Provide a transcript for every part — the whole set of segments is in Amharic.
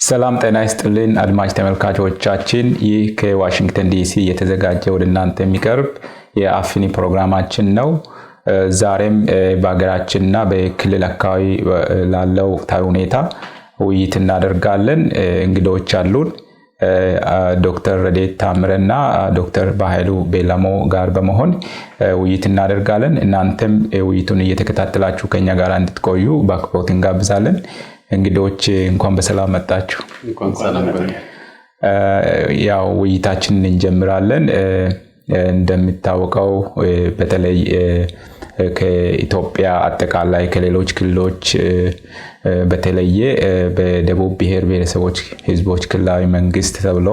ሰላም ጤና ይስጥልን አድማጭ ተመልካቾቻችን ይህ ከዋሽንግተን ዲሲ የተዘጋጀ ወደ እናንተ የሚቀርብ የአፍኒ ፕሮግራማችን ነው። ዛሬም በአገራችንና በክልል አካባቢ ላለው ወቅታዊ ሁኔታ ውይይት እናደርጋለን። እንግዶች አሉን። ዶክተር ረዴት ታምረና ዶክተር ባህሉ ቤላሞ ጋር በመሆን ውይይት እናደርጋለን። እናንተም ውይይቱን እየተከታተላችሁ ከኛ ጋር እንድትቆዩ በአክብሮት እንጋብዛለን። እንግዶች እንኳን በሰላም መጣችሁ። እንኳን ሰላም ቆዩ። ያው ውይይታችንን እንጀምራለን። እንደሚታወቀው በተለይ ከኢትዮጵያ አጠቃላይ ከሌሎች ክልሎች በተለየ በደቡብ ብሔር ብሔረሰቦች ህዝቦች ክልላዊ መንግስት ተብሎ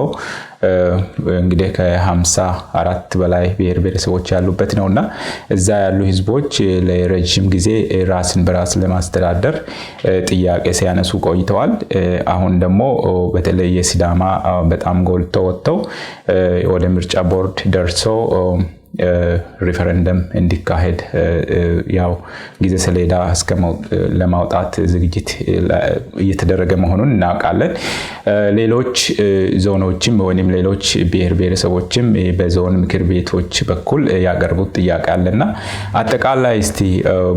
እንግዲህ ከ54 በላይ ብሔር ብሔረሰቦች ያሉበት ነውና እዛ ያሉ ህዝቦች ለረጅም ጊዜ ራስን በራስ ለማስተዳደር ጥያቄ ሲያነሱ ቆይተዋል። አሁን ደግሞ በተለይ የሲዳማ በጣም ጎልቶ ወጥተው ወደ ምርጫ ቦርድ ደርሶ ሪፈረንደም እንዲካሄድ ያው ጊዜ ሰሌዳ ለማውጣት ዝግጅት እየተደረገ መሆኑን እናውቃለን። ሌሎች ዞኖችም ወይንም ሌሎች ብሔር ብሔረሰቦችም በዞን ምክር ቤቶች በኩል ያቀርቡት ጥያቄ አለና አጠቃላይ እስቲ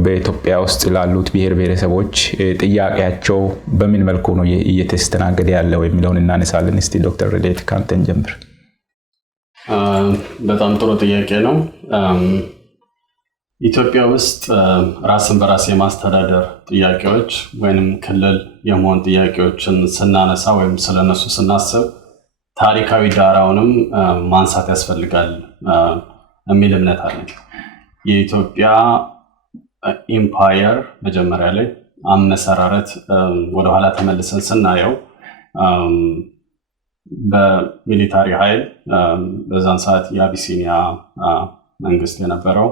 በኢትዮጵያ ውስጥ ላሉት ብሔር ብሔረሰቦች ጥያቄያቸው በምን መልኩ ነው እየተስተናገደ ያለው የሚለውን እናነሳለን። እስቲ ዶክተር ረዴት ካንተን ጀምር። በጣም ጥሩ ጥያቄ ነው። ኢትዮጵያ ውስጥ ራስን በራስ የማስተዳደር ጥያቄዎች ወይንም ክልል የመሆን ጥያቄዎችን ስናነሳ ወይም ስለነሱ ስናስብ ታሪካዊ ዳራውንም ማንሳት ያስፈልጋል የሚል እምነት አለ። የኢትዮጵያ ኢምፓየር መጀመሪያ ላይ አመሰራረት ወደኋላ ተመልሰን ስናየው በሚሊታሪ ኃይል በዛን ሰዓት የአቢሲኒያ መንግስት የነበረው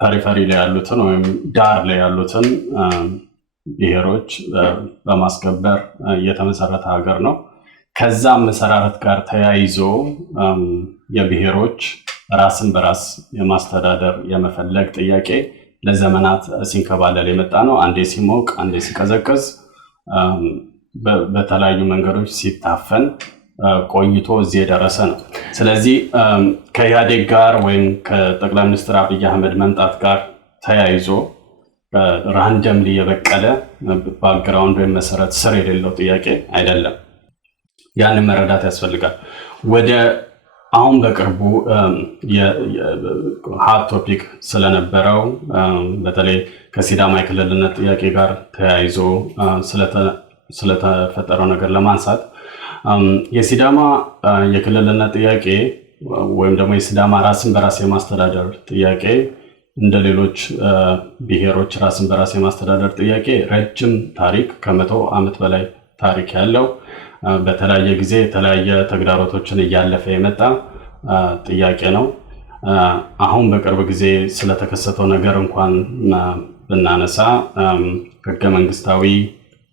ፐሪፈሪ ላይ ያሉትን ወይም ዳር ላይ ያሉትን ብሔሮች በማስከበር የተመሰረተ ሀገር ነው። ከዛ መሰራረት ጋር ተያይዞ የብሔሮች ራስን በራስ የማስተዳደር የመፈለግ ጥያቄ ለዘመናት ሲንከባለል የመጣ ነው። አንዴ ሲሞቅ አንዴ ሲቀዘቅዝ በተለያዩ መንገዶች ሲታፈን ቆይቶ እዚህ የደረሰ ነው። ስለዚህ ከኢህአዴግ ጋር ወይም ከጠቅላይ ሚኒስትር አብይ አህመድ መምጣት ጋር ተያይዞ ራንደምሊ የበቀለ ባክግራውንድ ወይም መሰረት ስር የሌለው ጥያቄ አይደለም። ያንን መረዳት ያስፈልጋል። ወደ አሁን በቅርቡ ሀት ቶፒክ ስለነበረው በተለይ ከሲዳማ የክልልነት ጥያቄ ጋር ተያይዞ ስለተፈጠረው ነገር ለማንሳት የሲዳማ የክልልነት ጥያቄ ወይም ደግሞ የሲዳማ ራስን በራስ የማስተዳደር ጥያቄ እንደ ሌሎች ብሔሮች ራስን በራስ የማስተዳደር ጥያቄ ረጅም ታሪክ ከ100 ዓመት በላይ ታሪክ ያለው በተለያየ ጊዜ የተለያየ ተግዳሮቶችን እያለፈ የመጣ ጥያቄ ነው። አሁን በቅርብ ጊዜ ስለተከሰተው ነገር እንኳን ብናነሳ ህገ መንግስታዊ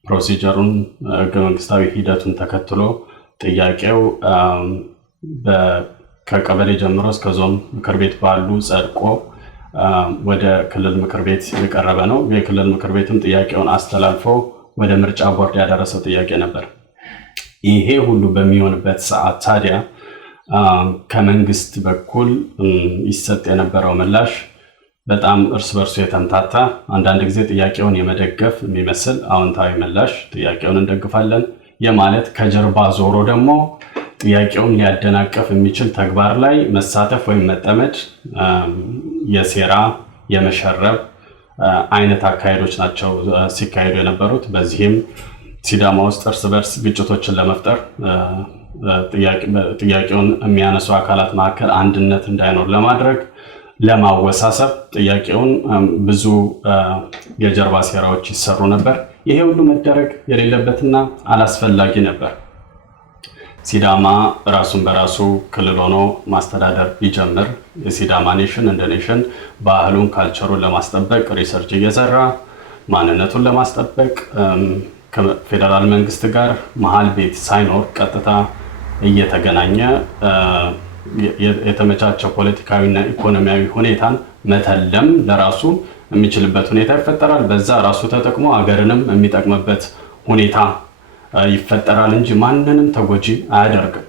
ፕሮሲጀሩን ህገ መንግስታዊ ሂደቱን ተከትሎ ጥያቄው ከቀበሌ ጀምሮ እስከ ዞን ምክር ቤት ባሉ ጸድቆ ወደ ክልል ምክር ቤት የቀረበ ነው። የክልል ምክር ቤትም ጥያቄውን አስተላልፎ ወደ ምርጫ ቦርድ ያደረሰው ጥያቄ ነበር። ይሄ ሁሉ በሚሆንበት ሰዓት ታዲያ ከመንግስት በኩል ይሰጥ የነበረው ምላሽ በጣም እርስ በርሱ የተምታታ፣ አንዳንድ ጊዜ ጥያቄውን የመደገፍ የሚመስል አዎንታዊ ምላሽ ጥያቄውን እንደግፋለን የማለት ከጀርባ ዞሮ ደግሞ ጥያቄውን ሊያደናቀፍ የሚችል ተግባር ላይ መሳተፍ ወይም መጠመድ የሴራ የመሸረብ አይነት አካሄዶች ናቸው ሲካሄዱ የነበሩት። በዚህም ሲዳማ ውስጥ እርስ በርስ ግጭቶችን ለመፍጠር ጥያቄውን የሚያነሱ አካላት መካከል አንድነት እንዳይኖር ለማድረግ ለማወሳሰብ ጥያቄውን ብዙ የጀርባ ሴራዎች ይሰሩ ነበር። ይሄ ሁሉ መደረግ የሌለበትና አላስፈላጊ ነበር። ሲዳማ ራሱን በራሱ ክልል ሆኖ ማስተዳደር ቢጀምር የሲዳማ ኔሽን እንደ ኔሽን ባህሉን ካልቸሩን ለማስጠበቅ ሪሰርች እየሰራ ማንነቱን ለማስጠበቅ ከፌደራል መንግስት ጋር መሃል ቤት ሳይኖር ቀጥታ እየተገናኘ የተመቻቸ ፖለቲካዊና ኢኮኖሚያዊ ሁኔታን መተለም ለራሱ የሚችልበት ሁኔታ ይፈጠራል። በዛ ራሱ ተጠቅሞ አገርንም የሚጠቅምበት ሁኔታ ይፈጠራል እንጂ ማንንም ተጎጂ አያደርግም።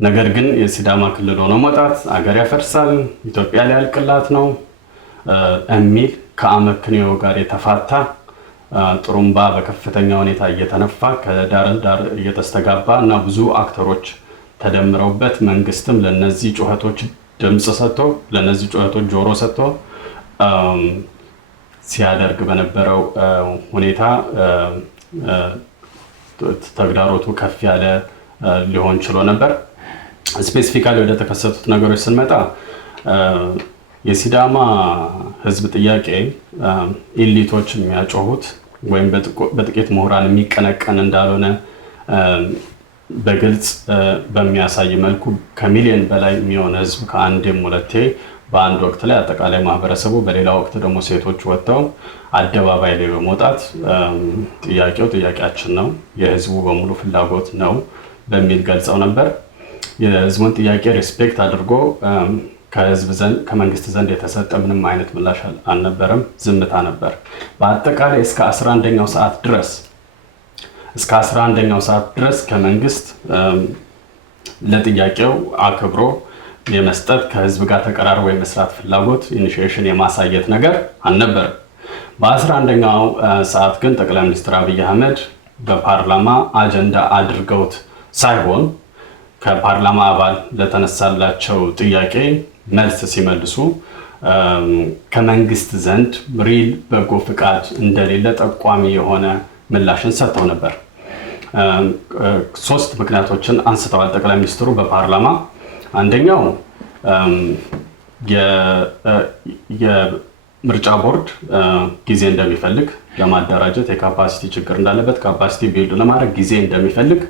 ነገር ግን የሲዳማ ክልል ሆኖ መውጣት አገር ያፈርሳል፣ ኢትዮጵያ ላይ ያልቅላት ነው የሚል ከአመክንዮ ጋር የተፋታ ጥሩምባ በከፍተኛ ሁኔታ እየተነፋ ከዳር ዳር እየተስተጋባ እና ብዙ አክተሮች ተደምረውበት መንግስትም ለነዚህ ጩኸቶች ድምጽ ሰጥቶ ለነዚህ ጩኸቶች ጆሮ ሰጥቶ ሲያደርግ በነበረው ሁኔታ ተግዳሮቱ ከፍ ያለ ሊሆን ችሎ ነበር። ስፔሲፊካሊ ወደ ተከሰቱት ነገሮች ስንመጣ የሲዳማ ህዝብ ጥያቄ ኢሊቶች የሚያጮሁት ወይም በጥቂት ምሁራን የሚቀነቀን እንዳልሆነ በግልጽ በሚያሳይ መልኩ ከሚሊዮን በላይ የሚሆን ህዝብ ከአንድም ሁለቴ በአንድ ወቅት ላይ አጠቃላይ ማህበረሰቡ በሌላ ወቅት ደግሞ ሴቶች ወጥተው አደባባይ ላይ በመውጣት ጥያቄያችን ነው፣ የህዝቡ በሙሉ ፍላጎት ነው በሚል ገልጸው ነበር። የህዝቡን ጥያቄ ሪስፔክት አድርጎ ከመንግስት ዘንድ የተሰጠ ምንም አይነት ምላሽ አልነበረም፣ ዝምታ ነበር። በአጠቃላይ እስከ 11ኛው ሰዓት ድረስ ከመንግስት ለጥያቄው አክብሮ የመስጠት ከህዝብ ጋር ተቀራርቦ የመስራት ፍላጎት ኢኒሺዬሽን የማሳየት ነገር አልነበረም። በ11ኛው ሰዓት ግን ጠቅላይ ሚኒስትር አብይ አህመድ በፓርላማ አጀንዳ አድርገውት ሳይሆን ከፓርላማ አባል ለተነሳላቸው ጥያቄ መልስ ሲመልሱ ከመንግስት ዘንድ ሪል በጎ ፍቃድ እንደሌለ ጠቋሚ የሆነ ምላሽን ሰጥተው ነበር። 3 ምክንያቶችን አንስተዋል ጠቅላይ ሚኒስትሩ በፓርላማ። አንደኛው የምርጫ ቦርድ ጊዜ እንደሚፈልግ ለማደራጀት የካፓሲቲ ችግር እንዳለበት ካፓሲቲ ቢልድ ለማድረግ ጊዜ እንደሚፈልግ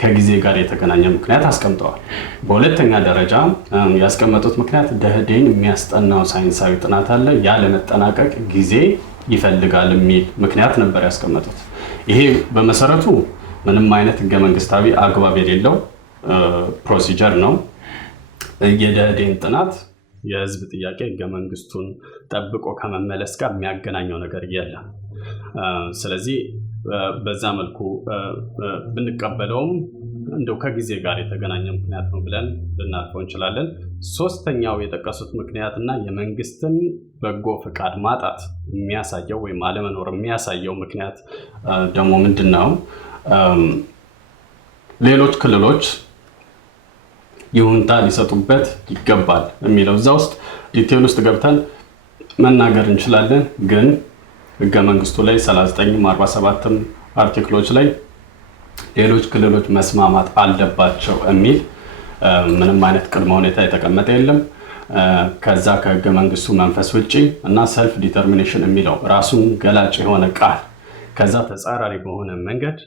ከጊዜ ጋር የተገናኘ ምክንያት አስቀምጠዋል። በሁለተኛ ደረጃ ያስቀመጡት ምክንያት ደህዴን የሚያስጠናው ሳይንሳዊ ጥናት አለ፣ ያ ለመጠናቀቅ ጊዜ ይፈልጋል የሚል ምክንያት ነበር ያስቀመጡት። ይሄ በመሰረቱ ምንም አይነት ህገ መንግስታዊ አግባብ የሌለው ፕሮሲጀር ነው። የደህዴን ጥናት የህዝብ ጥያቄ ህገ መንግስቱን ጠብቆ ከመመለስ ጋር የሚያገናኘው ነገር የለም። ስለዚህ በዛ መልኩ ብንቀበለውም እንደው ከጊዜ ጋር የተገናኘ ምክንያት ነው ብለን ልናልፈው እንችላለን። ሶስተኛው የጠቀሱት ምክንያትና የመንግስትን በጎ ፍቃድ ማጣት የሚያሳየው ወይም አለመኖር የሚያሳየው ምክንያት ደግሞ ምንድነው? ሌሎች ክልሎች ይሁንታ ሊሰጡበት ይገባል የሚለው እዛ ውስጥ ዲቴል ውስጥ ገብተን መናገር እንችላለን። ግን ህገ መንግስቱ ላይ 39ም 47ም አርቲክሎች ላይ ሌሎች ክልሎች መስማማት አለባቸው የሚል ምንም አይነት ቅድመ ሁኔታ የተቀመጠ የለም። ከዛ ከህገ መንግስቱ መንፈስ ውጪ እና ሰልፍ ዲተርሚኔሽን የሚለው ራሱን ገላጭ የሆነ ቃል ከዛ ተጻራሪ በሆነ መንገድ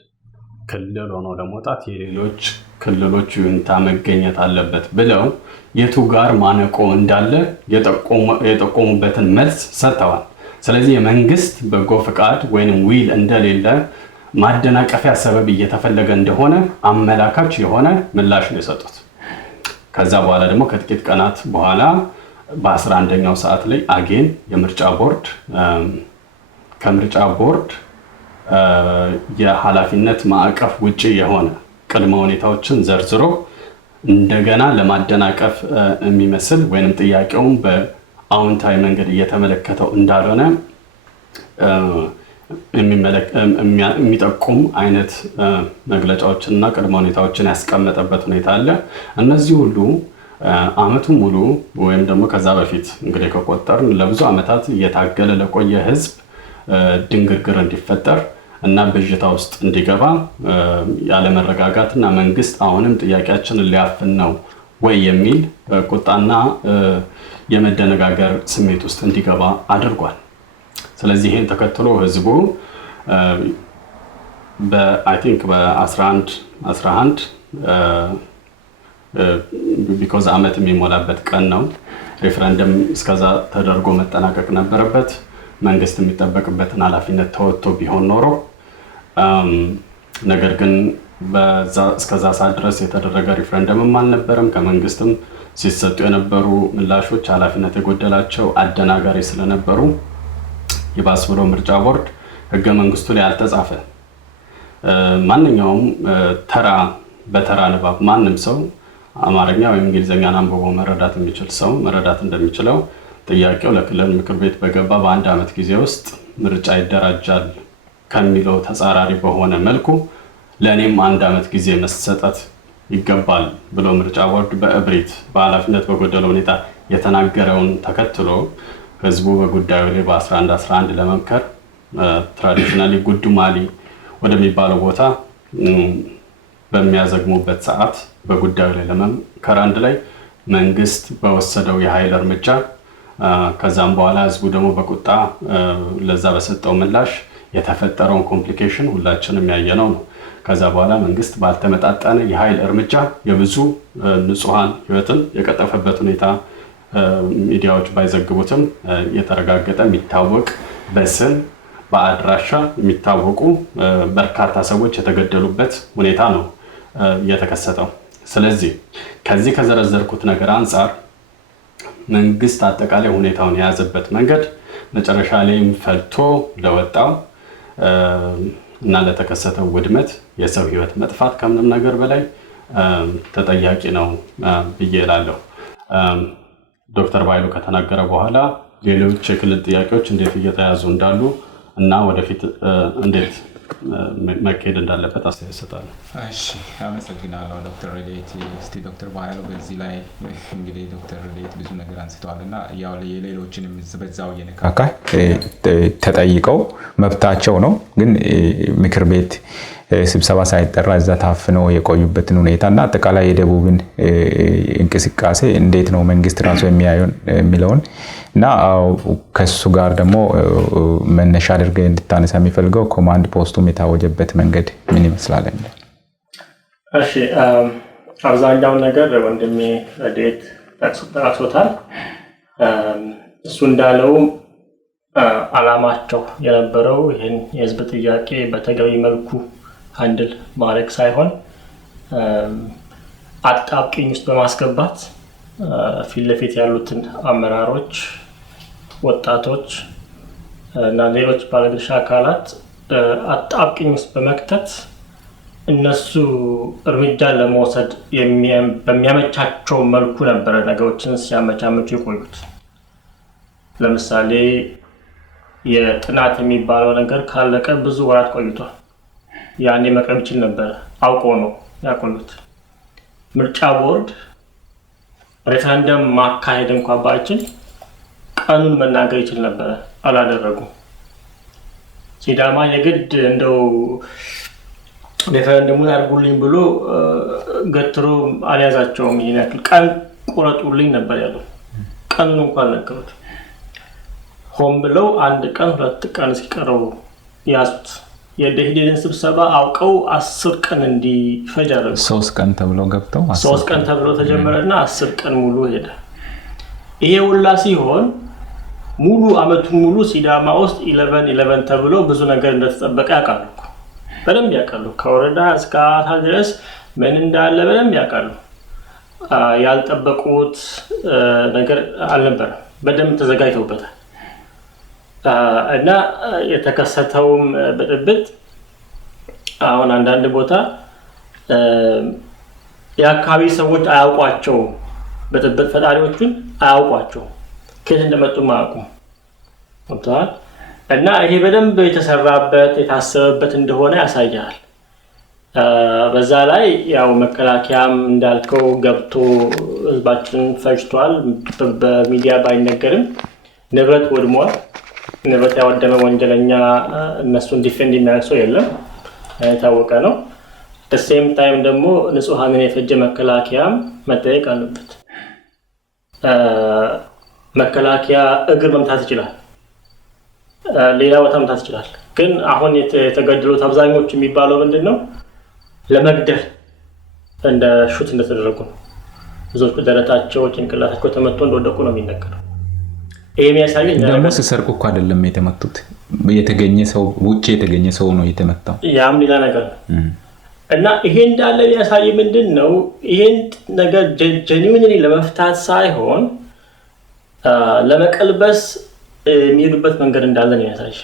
ክልል ሆኖ ለመውጣት የሌሎች ክልሎች ይሁንታ መገኘት አለበት ብለው የቱ ጋር ማነቆ እንዳለ የጠቆሙበትን መልስ ሰጥተዋል። ስለዚህ የመንግስት በጎ ፍቃድ ወይንም ዊል እንደሌለ ማደናቀፊያ ሰበብ እየተፈለገ እንደሆነ አመላካች የሆነ ምላሽ ነው የሰጡት። ከዛ በኋላ ደግሞ ከጥቂት ቀናት በኋላ በ11ኛው ሰዓት ላይ አጌን የምርጫ ቦርድ ከምርጫ ቦርድ የኃላፊነት ማዕቀፍ ውጪ የሆነ ቅድመ ሁኔታዎችን ዘርዝሮ እንደገና ለማደናቀፍ የሚመስል ወይንም ጥያቄውን በአዎንታዊ መንገድ እየተመለከተው እንዳልሆነ የሚጠቁም አይነት መግለጫዎችንና ቅድመ ሁኔታዎችን ያስቀመጠበት ሁኔታ አለ። እነዚህ ሁሉ አመቱን ሙሉ ወይም ደግሞ ከዛ በፊት እንግዲህ ከቆጠርን ለብዙ አመታት እየታገለ ለቆየ ህዝብ ድንግርግር እንዲፈጠር እና በጅታ ውስጥ እንዲገባ ያለ መረጋጋትና መንግስት አሁንም ጥያቄያችንን ሊያፍን ነው ወይ የሚል ቁጣና የመደነጋገር ስሜት ውስጥ እንዲገባ አድርጓል። ስለዚህ ይሄን ተከትሎ ህዝቡ በአይ ቲንክ በ11 ቢኮዝ አመት የሚሞላበት ቀን ነው ሬፈረንደም እስከዛ ተደርጎ መጠናቀቅ ነበረበት። መንግስት የሚጠበቅበትን ኃላፊነት ተወጥቶ ቢሆን ኖሮ ነገር ግን እስከዛ ሰዓት ድረስ የተደረገ ሪፈረንደምም አልነበረም። ከመንግስትም ሲሰጡ የነበሩ ምላሾች ኃላፊነት የጎደላቸው አደናጋሪ ስለነበሩ ይባስ ብሎ ምርጫ ቦርድ ህገ መንግስቱ ላይ አልተጻፈ ማንኛውም በተራ ንባብ ማንም ሰው አማርኛ ወይም እንግሊዘኛን አንብቦ መረዳት የሚችል ሰው መረዳት እንደሚችለው ጥያቄው ለክልል ምክር ቤት በገባ በአንድ ዓመት ጊዜ ውስጥ ምርጫ ይደራጃል ከሚለው ተጻራሪ በሆነ መልኩ ለኔም አንድ ዓመት ጊዜ መሰጠት ይገባል ብሎ ምርጫ ቦርድ በእብሪት በኃላፊነት በጎደለው ሁኔታ የተናገረውን ተከትሎ ህዝቡ በጉዳዩ ላይ በ1111 ለመምከር ትራዲሽናሊ ጉዱማሊ ወደሚባለው ቦታ በሚያዘግሙበት ሰዓት በጉዳዩ ላይ ለመምከር አንድ ላይ መንግስት በወሰደው የኃይል እርምጃ ከዛም በኋላ ህዝቡ ደግሞ በቁጣ ለዛ በሰጠው ምላሽ የተፈጠረውን ኮምፕሊኬሽን ሁላችንም ያየነው ነው። ከዛ በኋላ መንግስት ባልተመጣጣነ የኃይል እርምጃ የብዙ ንጹሃን ህይወትን የቀጠፈበት ሁኔታ ሚዲያዎች ባይዘግቡትም የተረጋገጠ የሚታወቅ በስም በአድራሻ የሚታወቁ በርካታ ሰዎች የተገደሉበት ሁኔታ ነው የተከሰተው። ስለዚህ ከዚህ ከዘረዘርኩት ነገር አንፃር መንግስት አጠቃላይ ሁኔታውን የያዘበት መንገድ መጨረሻ ላይም ፈልቶ ለወጣው እና ለተከሰተው ውድመት የሰው ህይወት መጥፋት ከምንም ነገር በላይ ተጠያቂ ነው ብዬ እላለሁ። ዶክተር ባይሉ ከተናገረ በኋላ ሌሎች የክልል ጥያቄዎች እንዴት እየተያዙ እንዳሉ እና ወደፊት እንዴት መካሄድ እንዳለበት አስተያየት ይሰጣሉ። እሺ አመሰግናለሁ ዶክተር ረዴት። እስቲ ዶክተር ባይሉ በዚህ ላይ እንግዲህ ዶክተር ረዴት ብዙ ነገር አንስተዋልና ያው የሌሎችንም በዛው የነካካ ተጠይቀው መብታቸው ነው፣ ግን ምክር ቤት ስብሰባ ሳይጠራ እዛ ታፍነው የቆዩበትን ሁኔታና አጠቃላይ የደቡብን እንቅስቃሴ እንዴት ነው መንግስት ራሱ የሚለውን እና ከሱ ጋር ደግሞ መነሻ አድርገን እንድታነሳ የሚፈልገው ኮማንድ ፖስቱም የታወጀበት መንገድ ምን ይመስላል? እሺ አብዛኛው ነገር ወንድሜ ረዴት ጠቅሶታል። እሱ እንዳለው አላማቸው የነበረው ይሄን የህዝብ ጥያቄ በተገቢ መልኩ ሃንድል ማድረግ ሳይሆን አጣብቂኝ ውስጥ በማስገባት ፊት ለፊት ያሉትን አመራሮች፣ ወጣቶች እና ሌሎች ባለድርሻ አካላት አጣብቂኝ ውስጥ በመክተት እነሱ እርምጃ ለመውሰድ በሚያመቻቸው መልኩ ነበር ነገሮችን ሲያመቻቹ የቆዩት። ለምሳሌ የጥናት የሚባለው ነገር ካለቀ ብዙ ወራት ቆይቷል። ያኔ መቅረብ ይችል ነበር፣ አውቆ ነው ያቆሉት። ምርጫ ቦርድ ሬፈረንደም ማካሄድ እንኳን ባይችል ቀኑን መናገር ይችል ነበር፣ አላደረጉም። ሲዳማ የግድ እንደው ሬፈረንደሙን አድርጉልኝ ብሎ ገትሮ አልያዛቸውም። ይሄን ያክል ቀን ቆረጡልኝ ነበር ያለው። ቀኑን እንኳን አልነገሩት። ሆም ብለው አንድ ቀን ሁለት ቀን እስኪቀረው ያዙት። የደህዴንን ስብሰባ አውቀው 10 ቀን እንዲፈጅ አደረጉ። 3 ቀን ተብሎ ገብተው 3 ቀን ተብሎ ተጀመረና 10 ቀን ሙሉ ሄደ። ይሄ ሁላ ሲሆን ሙሉ አመቱን ሙሉ ሲዳማ ውስጥ 11 ተብሎ ብዙ ነገር እንደተጠበቀ ያውቃሉ። በደንብ ያውቃሉ። ከወረዳ እስከ አታ ድረስ ምን እንዳለ በደንብ ያውቃሉ። ያልጠበቁት ነገር አልነበረም። በደንብ ተዘጋጅተውበታል። እና የተከሰተውም ብጥብጥ አሁን አንዳንድ ቦታ የአካባቢ ሰዎች አያውቋቸው፣ ብጥብጥ ፈጣሪዎቹን አያውቋቸው፣ ከየት እንደመጡ አያውቁም። ወጣል እና ይሄ በደንብ የተሰራበት የታሰበበት እንደሆነ ያሳያል። በዛ ላይ ያው መከላከያም እንዳልከው ገብቶ ህዝባችንን ፈጅቷል። በሚዲያ ባይነገርም ንብረት ወድሟል። ንብረት ያወደመ ወንጀለኛ እነሱን ዲፌንድ የሚያደርግ ሰው የለም፣ የታወቀ ነው። በሴም ታይም ደግሞ ንጹሃንን የፈጀ መከላከያም መጠየቅ አለበት። መከላከያ እግር መምታት ይችላል፣ ሌላ ቦታ መምታት ይችላል። ግን አሁን የተገደሉት አብዛኞቹ የሚባለው ምንድነው ለመግደል እንደ ሹት እንደተደረጉ ነው። ብዙዎቹ ደረታቸው ጭንቅላታቸው ተመቶ እንደወደቁ ነው የሚነገረው። ይሄ የሚያሳየው ደግሞ ሲሰርቁ እኮ አይደለም የተመቱት፣ የተገኘ ሰው ውጪ የተገኘ ሰው ነው የተመታው። ያም ሌላ ነገር ነው። እና ይሄ እንዳለ የሚያሳይ ምንድነው ይሄን ነገር ጀኒዩንሊ ለመፍታት ሳይሆን ለመቀልበስ የሚሄዱበት መንገድ እንዳለ ነው የሚያሳይ።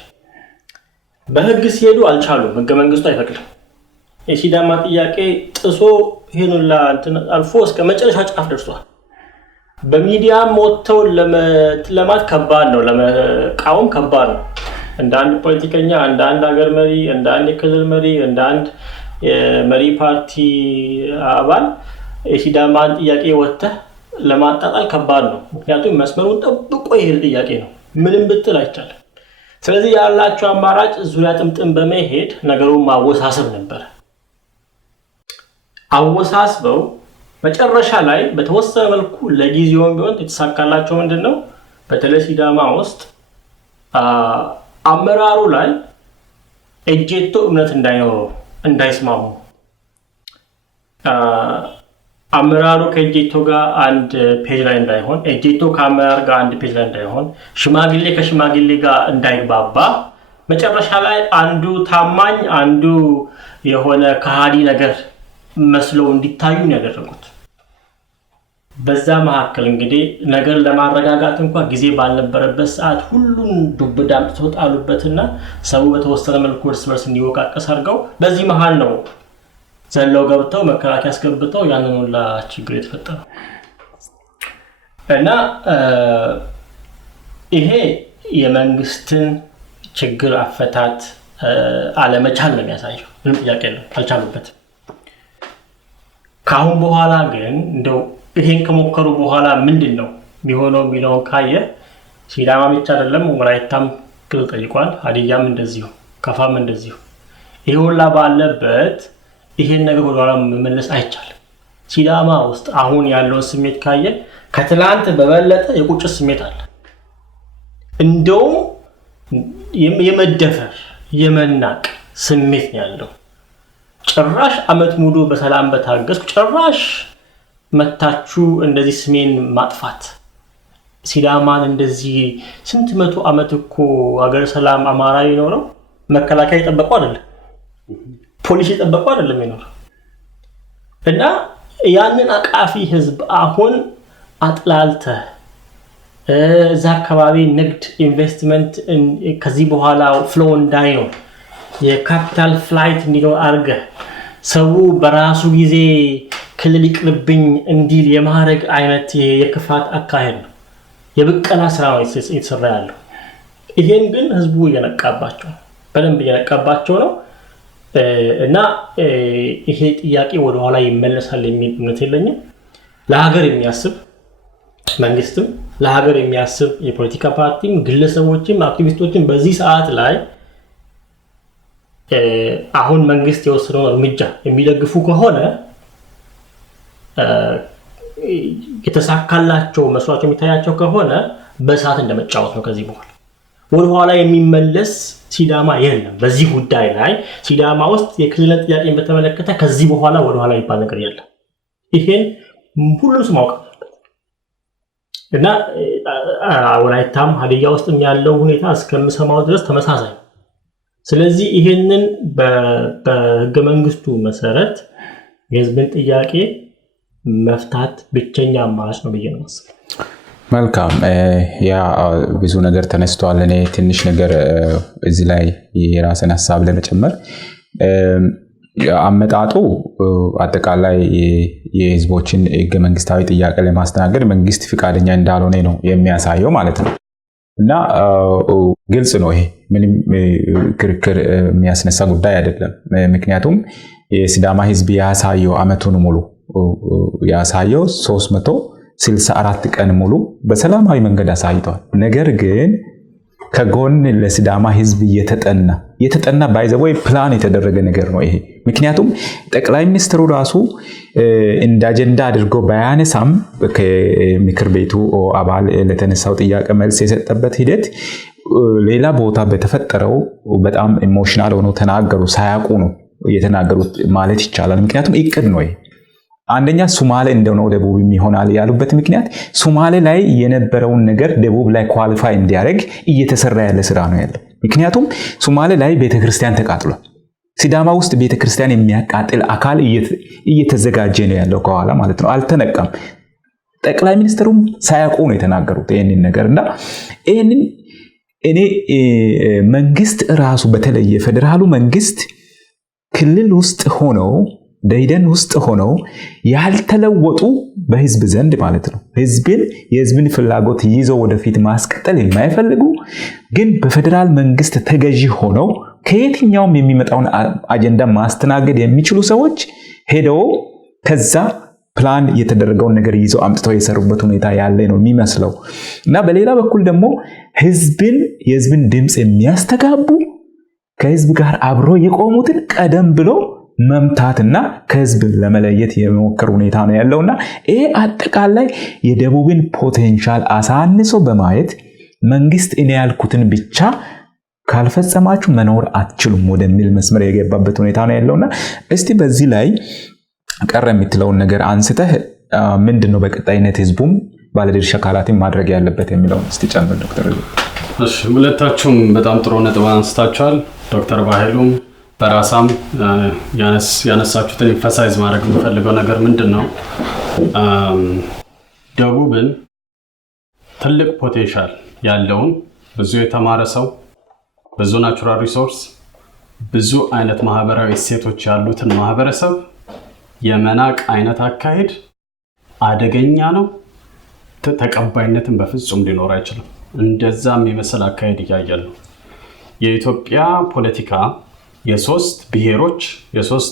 በህግ ሲሄዱ አልቻሉም፣ ህገ መንግስቱ አይፈቅድም። የሲዳማ ጥያቄ ጥሶ ይሄንላ አልፎ እስከ መጨረሻ ጫፍ ደርሷል። በሚዲያም ወጥተው ለማት ከባድ ነው፣ ለመቃወም ከባድ ነው። እንደ አንድ ፖለቲከኛ፣ እንደ አንድ ሀገር መሪ፣ እንደ አንድ ክልል መሪ፣ እንደ አንድ የመሪ ፓርቲ አባል የሲዳማን ጥያቄ ወጥተህ ለማጣጣል ከባድ ነው። ምክንያቱም መስመሩን ጠብቆ ይሄድ ጥያቄ ነው፣ ምንም ብትል አይቻልም። ስለዚህ ያላቸው አማራጭ ዙሪያ ጥምጥም በመሄድ ነገሩን ማወሳሰብ ነበር። አወሳስበው መጨረሻ ላይ በተወሰነ መልኩ ለጊዜውም ቢሆን የተሳካላቸው ምንድነው? በተለይ ሲዳማ ውስጥ አመራሩ ላይ እጀቶ እምነት እንዳይኖረው እንዳይስማሙ አመራሩ ከእጀቶ ጋር አንድ ፔጅ ላይ እንዳይሆን እጀቶ ከአመራር ጋር አንድ ፔጅ ላይ እንዳይሆን ሽማግሌ ከሽማግሌ ጋር እንዳይግባባ መጨረሻ ላይ አንዱ ታማኝ አንዱ የሆነ ከሃዲ ነገር መስለው እንዲታዩ ያደረጉት። በዛ መካከል እንግዲህ ነገር ለማረጋጋት እንኳን ጊዜ ባልነበረበት ሰዓት ሁሉን ዱብዳም ተወጣሉበትና ሰው በተወሰነ መልኩ እርስ በርስ እንዲወቃቀስ አድርገው በዚህ መሃል ነው ዘለው ገብተው መከላከያ አስገብተው ያንን ሁላ ችግር የተፈጠረው። እና ይሄ የመንግስትን ችግር አፈታት አለመቻል ነው የሚያሳየው። ምንም ጥያቄ የለም፣ አልቻሉበትም። ካሁን በኋላ ግን እንደው ይሄን ከሞከሩ በኋላ ምንድነው የሚሆነው የሚለውን ካየ ሲዳማ ብቻ አይደለም ወላይታም ክልል ጠይቋል፣ ሀዲያም እንደዚሁ፣ ከፋም እንደዚሁ። ይሄ ሁላ ባለበት ይሄን ነገር ወደኋላ መመለስ አይቻልም። ሲዳማ ውስጥ አሁን ያለው ስሜት ካየ ከትላንት በበለጠ የቁጭት ስሜት አለ። እንደው የመደፈር የመናቅ ስሜት ነው ያለው። ጭራሽ አመት ሙሉ በሰላም በታገስኩ ጭራሽ መታችሁ እንደዚህ ስሜን ማጥፋት ሲዳማን እንደዚህ ስንት መቶ አመት እኮ ሀገር ሰላም አማራ ይኖረው መከላከያ ይጠበቀው አይደለም፣ ፖሊስ ይጠበቀው አይደለም ይኖረው። እና ያንን አቃፊ ህዝብ አሁን አጥላልተ እዛ አካባቢ ንግድ ኢንቨስትመንት ከዚህ በኋላ ፍሎው እንዳይኖር የካፒታል ፍላይት እንዲኖር አርገ ሰው በራሱ ጊዜ ክልል ይቅርብኝ እንዲል የማረግ አይነት የክፋት አካሄድ ነው። የብቀላ ስራ ነው የተሰራ ያለው። ይሄን ግን ህዝቡ እየነቃባቸው በደንብ እየነቃባቸው ነው። እና ይሄ ጥያቄ ወደ ኋላ ይመለሳል የሚል እምነት የለኝም። ለሀገር የሚያስብ መንግስትም ለሀገር የሚያስብ የፖለቲካ ፓርቲም ግለሰቦችም አክቲቪስቶችም በዚህ ሰዓት ላይ አሁን መንግስት የወሰነው እርምጃ የሚደግፉ ከሆነ የተሳካላቸው መስዋዕት የሚታያቸው ከሆነ በሰዓት እንደመጫወት ነው። ከዚህ በኋላ ወደ ኋላ የሚመለስ ሲዳማ የለም። በዚህ ጉዳይ ላይ ሲዳማ ውስጥ የክልል ጥያቄን በተመለከተ ከዚህ በኋላ ወደ ኋላ ይባል ነገር የለም። ይሄን ሁሉም ሰው ማወቅ እና ወላይታም ሀዲያ ውስጥ ያለው ሁኔታ እስከምሰማው ድረስ ተመሳሳይ። ስለዚህ ይሄንን በህገ መንግስቱ መሰረት የህዝብን ጥያቄ መፍታት ብቸኛ አማራጭ ነው ብዬ ነው የማስበው። መልካም፣ ያ ብዙ ነገር ተነስቷል። እኔ ትንሽ ነገር እዚህ ላይ የራስን ሐሳብ ለመጨመር አመጣጡ አጠቃላይ የህዝቦችን ህገ መንግስታዊ ጥያቄ ለማስተናገድ መንግስት ፍቃደኛ እንዳልሆነ ነው የሚያሳየው ማለት ነው። እና ግልጽ ነው፣ ይሄ ምንም ክርክር የሚያስነሳ ጉዳይ አይደለም። ምክንያቱም የሲዳማ ህዝብ ያሳየው አመቱን ሙሉ ያሳየው 364 ቀን ሙሉ በሰላማዊ መንገድ አሳይቷል። ነገር ግን ከጎን ለሲዳማ ህዝብ የተጠና ባይዘው ፕላን የተደረገ ነገር ነው ይሄ። ምክንያቱም ጠቅላይ ሚኒስትሩ ራሱ እንደ አጀንዳ አድርጎ ባያነሳም ከምክር ቤቱ አባል ለተነሳው ጥያቄ መልስ የሰጠበት ሂደት ሌላ ቦታ በተፈጠረው በጣም ኢሞሽናል ሆኖ ተናገሩ። ሳያውቁ ነው የተናገሩት ማለት ይቻላል። ምክንያቱም እቅድ ነው ይሄ። አንደኛ ሶማሌ እንደሆነ ደቡብ ይሆናል ያሉበት ምክንያት ሶማሌ ላይ የነበረውን ነገር ደቡብ ላይ ኳሊፋይ እንዲያደርግ እየተሰራ ያለ ስራ ነው ያለው። ምክንያቱም ሶማሌ ላይ ቤተክርስቲያን ተቃጥሏል። ሲዳማ ውስጥ ቤተክርስቲያን የሚያቃጥል አካል እየተዘጋጀ ነው ያለው ከኋላ ማለት ነው። አልተነቃም። ጠቅላይ ሚኒስትሩም ሳያውቁ ነው የተናገሩት ይሄንን ነገርና ይሄንን እኔ መንግስት ራሱ በተለይ የፌደራሉ መንግስት ክልል ውስጥ ሆነው ደይደን ውስጥ ሆነው ያልተለወጡ በህዝብ ዘንድ ማለት ነው የህዝብን ፍላጎት ይዘው ወደፊት ማስቀጠል የማይፈልጉ ግን በፌደራል መንግስት ተገዢ ሆነው ከየትኛውም የሚመጣውን አጀንዳ ማስተናገድ የሚችሉ ሰዎች ሄደው ከዛ ፕላን የተደረገውን ነገር ይዘው አምጥተው የሰሩበት ሁኔታ ያለ ነው የሚመስለው እና በሌላ በኩል ደግሞ የህዝብን ድምጽ የሚያስተጋቡ ከህዝብ ጋር አብሮ የቆሙትን ቀደም ብሎ መምታትና ከህዝብ ለመለየት የመሞከር ሁኔታ ነው ያለውና ይሄ አጠቃላይ የደቡብን ፖቴንሻል አሳንሶ በማየት መንግስት እኔ ያልኩትን ብቻ ካልፈጸማችሁ መኖር አትችሉም ወደሚል መስመር የገባበት ሁኔታ ነው ያለውና እስቲ በዚህ ላይ ቀረ የምትለውን ነገር አንስተህ ምንድነው በቀጣይነት ህዝቡም ባለድርሻ አካላትን ማድረግ ያለበት የሚለውን እስቲ ጨምር ዶክተር። እሺ ሁለታችሁም በጣም ጥሩ ነጥብ አንስታችኋል። ዶክተር ባይሉም በራሳም ያነሳችሁትን ኤምፋሳይዝ ማድረግ የምፈልገው ነገር ምንድነው ደቡብን ትልቅ ፖቴንሻል ያለውን ብዙ የተማረ ሰው ብዙ ናቹራል ሪሶርስ ብዙ አይነት ማህበራዊ እሴቶች ያሉትን ማህበረሰብ የመናቅ አይነት አካሄድ አደገኛ ነው። ተቀባይነትን በፍጹም ሊኖር አይችልም። እንደዛም የመሰለ አካሄድ ያያያሉ። የኢትዮጵያ ፖለቲካ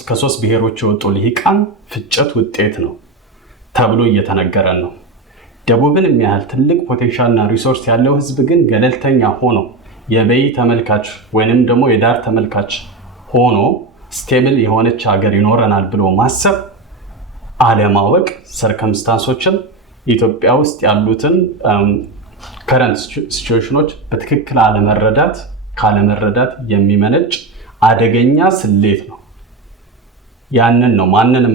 ከሶስት ብሔሮች የወጡ ልሂቃን ፍጨት ውጤት ነው ተብሎ እየተነገረ ነው። ደቡብን የሚያህል ትልቅ ፖቴንሻልና ሪሶርስ ያለው ህዝብ ግን ገለልተኛ ሆኖ የበይ ተመልካች ወይንም ደግሞ የዳር ተመልካች ሆኖ ስቴብል የሆነች ሀገር ይኖረናል ብሎ ማሰብ አለማወቅ ሰርከምስታንሶችን ኢትዮጵያ ውስጥ ያሉትን ከረንት ሲቹዌሽኖች በትክክል ካለመረዳት የሚመነጭ አደገኛ ስሌት ነው። ያንን ነው ማንንም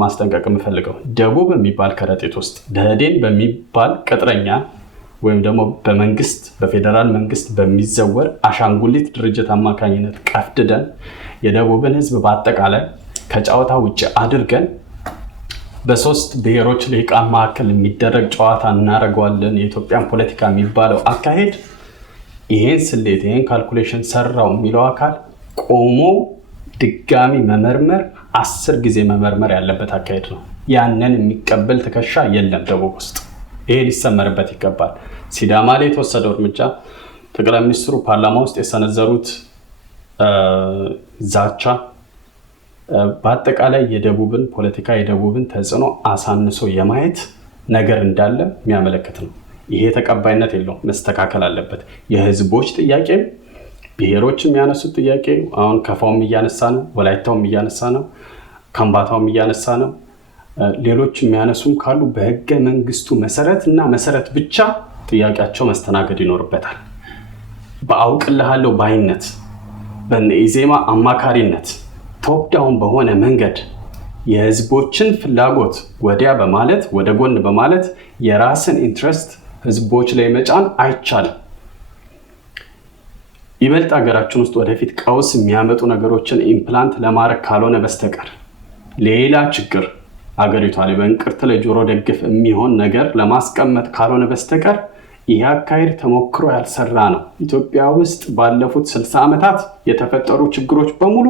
ማስጠንቀቅ የምፈልገው። ደቡብ የሚባል ከረጢት ውስጥ ደህዴን በሚባል ቅጥረኛ ወይም ደግሞ በፌደራል መንግስት በሚዘወር አሻንጉሊት ድርጅት አማካኝነት ቀፍድደን የደቡብን ህዝብ በአጠቃላይ ከጨዋታ ውጭ አድርገን በሶስት ብሔሮች ልሂቃን መካከል የሚደረግ ጨዋታ እናደርገዋለን የኢትዮጵያን ፖለቲካ የሚባለው አካሄድ ይሄን ስሌት ይሄን ካልኩሌሽን ሰራው የሚለው አካል ቆሞ ድጋሚ መመርመር 10 ጊዜ መመርመር ያለበት አካሄድ ነው። ያንን የሚቀበል ትከሻ የለም ደቡብ ውስጥ። ይሄ ሊሰመርበት ይገባል። ሲዳማ ላይ የተወሰደው እርምጃ ጠቅላይ ሚኒስትሩ ፓርላማ ውስጥ የሰነዘሩት ዛቻ በአጠቃላይ የደቡብን ፖለቲካ የደቡብን ተጽዕኖ አሳንሶ የማየት ነገር እንዳለ የሚያመለክት ነው። ይሄ ተቀባይነት የለውም፣ መስተካከል አለበት። የህዝቦች ጥያቄ ብሔሮች የሚያነሱት ጥያቄ አሁን ከፋውም እያነሳ ነው፣ ወላይታውም እያነሳ ነው፣ ከምባታውም እያነሳ ነው። ሌሎች የሚያነሱም ካሉ በህገ መንግስቱ መሰረት ብቻ ጥያቄያቸው መስተናገድ ይኖርበታል። በአውቅልሃለሁ ባይነት በኢዜማ አማካሪነት ቶፕ ዳውን በሆነ መንገድ የህዝቦችን ፍላጎት ወደ ጎን በማለት የራስን ኢንትረስት ህዝቦች ላይ መጫን አይቻልም። ይበልጥ ሀገራችን ውስጥ ወደፊት ቀውስ የሚያመጡ ነገሮችን ኢምፕላንት ለማድረግ ካልሆነ በስተቀር ሌላ ችግር አገሪቷ ላይ በእንቅርት ላይ ጆሮ ደግፍ የሚሆን ነገር ለማስቀመጥ ካልሆነ በስተቀር ይህ አካሄድ ተሞክሮ ያልሰራ ነው። ኢትዮጵያ ውስጥ ባለፉት 60 ዓመታት የተፈጠሩ ችግሮች በሙሉ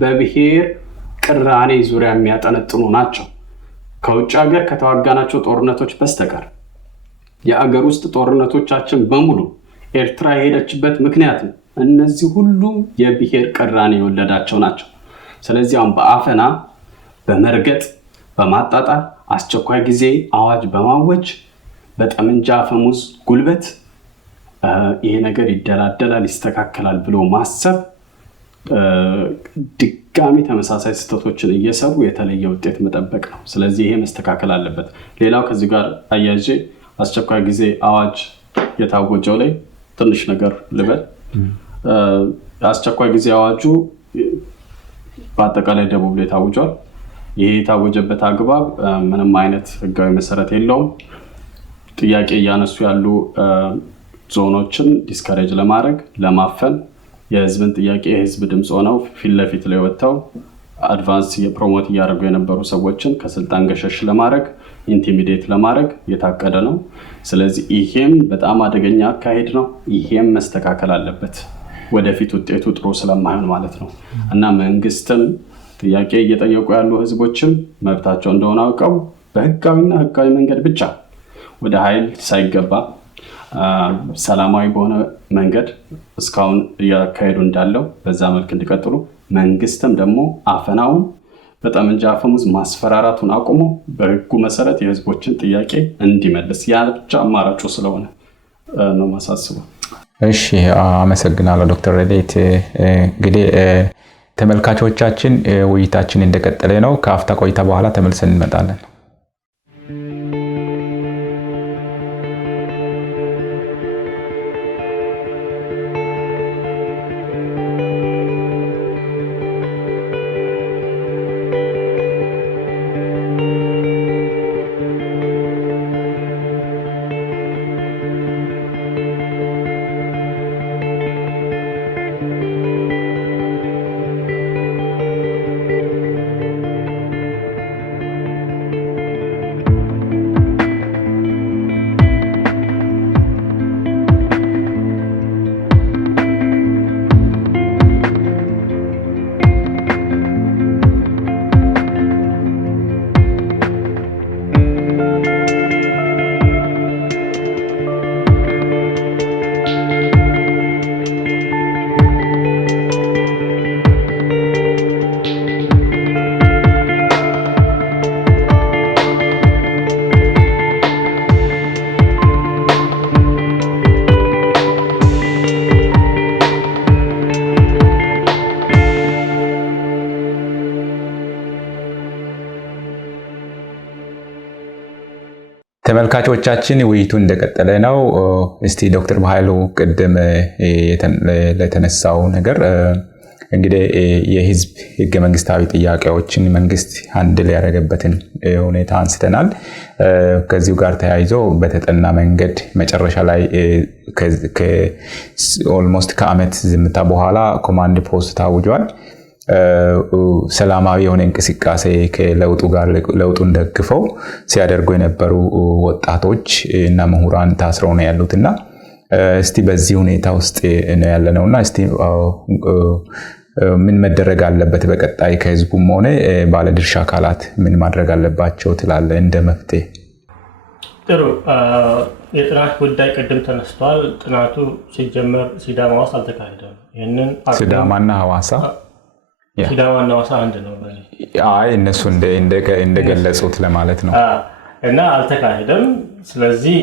በብሔር ቅራኔ ዙሪያ የሚያጠነጥኑ ናቸው። ከውጭ ሀገር ከተዋጋናቸው ጦርነቶች በስተቀር የአገር ውስጥ ጦርነቶቻችን በሙሉ ኤርትራ የሄደችበት ምክንያት ነው። እነዚህ ሁሉ የብሔር ቅራኔ የወለዳቸው ናቸው። ስለዚህ አሁን በአፈና በመርገጥ በማጣጣል አስቸኳይ ጊዜ አዋጅ በማወጅ በጠመንጃ አፈሙዝ ጉልበት ይሄ ነገር ይደላደላል ይስተካከላል ብሎ ማሰብ ድጋሚ ተመሳሳይ ስህተቶችን እየሰሩ የተለየ ውጤት መጠበቅ ነው። ስለዚህ ይሄ መስተካከል አለበት። ሌላው ከዚህ ጋር አያይዤ አስቸኳይ ጊዜ አዋጅ የታወጀው ላይ ትንሽ ነገር ልበል። አስቸኳይ ጊዜ አዋጁ በአጠቃላይ ደቡብ ላይ ታውጇል። ይሄ የታወጀበት አግባብ ምንም አይነት ህጋዊ መሰረት የለውም። ጥያቄ እያነሱ ያሉ ዞኖችን ዲስከሬጅ ለማድረግ ለማፈን የህዝብን ጥያቄ የህዝብ ድምጽ ሆነው ፊት ለፊት ላይ ወጥተው አድቫንስ የፕሮሞት እያደረጉ የነበሩ ሰዎችን ከስልጣን ገሸሽ ለማድረግ ኢንቲሚዴት ለማድረግ የታቀደ ነው። ስለዚህ ይሄም በጣም አደገኛ አካሄድ ነው። ይሄም መስተካከል አለበት። ወደፊት ውጤቱ ጥሩ ስለማይሆን ማለት ነው እና መንግስትም ጥያቄ እየጠየቁ ያሉ ህዝቦችም መብታቸው እንደሆነ አውቀው በህጋዊና ህጋዊ መንገድ ብቻ ወደ ኃይል ሳይገባ ሰላማዊ በሆነ መንገድ እስካሁን እያካሄዱ እንዳለው በዛ መልኩ እንዲቀጥሉ መንግስትም ደግሞ አፈናውን በጠመንጃ አፈሙዝ ማስፈራራቱን አቁሞ በህጉ መሰረት የህዝቦችን ጥያቄ እንዲመልስ ያ ብቻ አማራጩ ስለሆነ ነው ማሳስበው። እሺ አመሰግናለሁ ዶክተር ረዴት። እንግዲህ ተመልካቾቻችን ውይይታችን እንደቀጠለ ነው። ከአፍታ ቆይታ በኋላ ተመልሰን እንመጣለን። ተመልካቾቻችን ውይይቱ እንደቀጠለ ነው። እስቲ ዶክተር በኃይሉ ቅድም ለተነሳው ነገር እንግዲህ የህዝብ ህገ መንግስታዊ ጥያቄዎችን መንግስት ሃንድል ያደረገበትን ሁኔታ አንስተናል። ከዚሁ ጋር ተያይዞ በተጠና መንገድ መጨረሻ ላይ ኦልሞስት ከአመት ዝምታ በኋላ ኮማንድ ፖስት ታውጇል። ሰላማዊ የሆነ እንቅስቃሴ ከለውጡ ጋር ለውጡን ደግፈው ሲያደርጉ የነበሩ ወጣቶች እና ምሁራን ታስረው ነው ያሉትና እስቲ በዚህ ሁኔታ ውስጥ ነው ያለነውና እስቲ ምን መደረግ አለበት በቀጣይ ከህዝቡም ሆነ ባለድርሻ አካላት ምን ማድረግ አለባቸው ትላለ እንደ መፍትሄ? ጥሩ የጥናት ጉዳይ ቅድም ተነስቷል። ጥናቱ ሲጀመር ሲዳማ ውስጥ አልተካሄደም። ይሄንን ሲዳማና ሐዋሳ ሲዳማና ሐዋሳ አንድ ነው። አይ እነሱ እንደገለጹት ለማለት ነው እና አልተካሄደም። ስለዚህ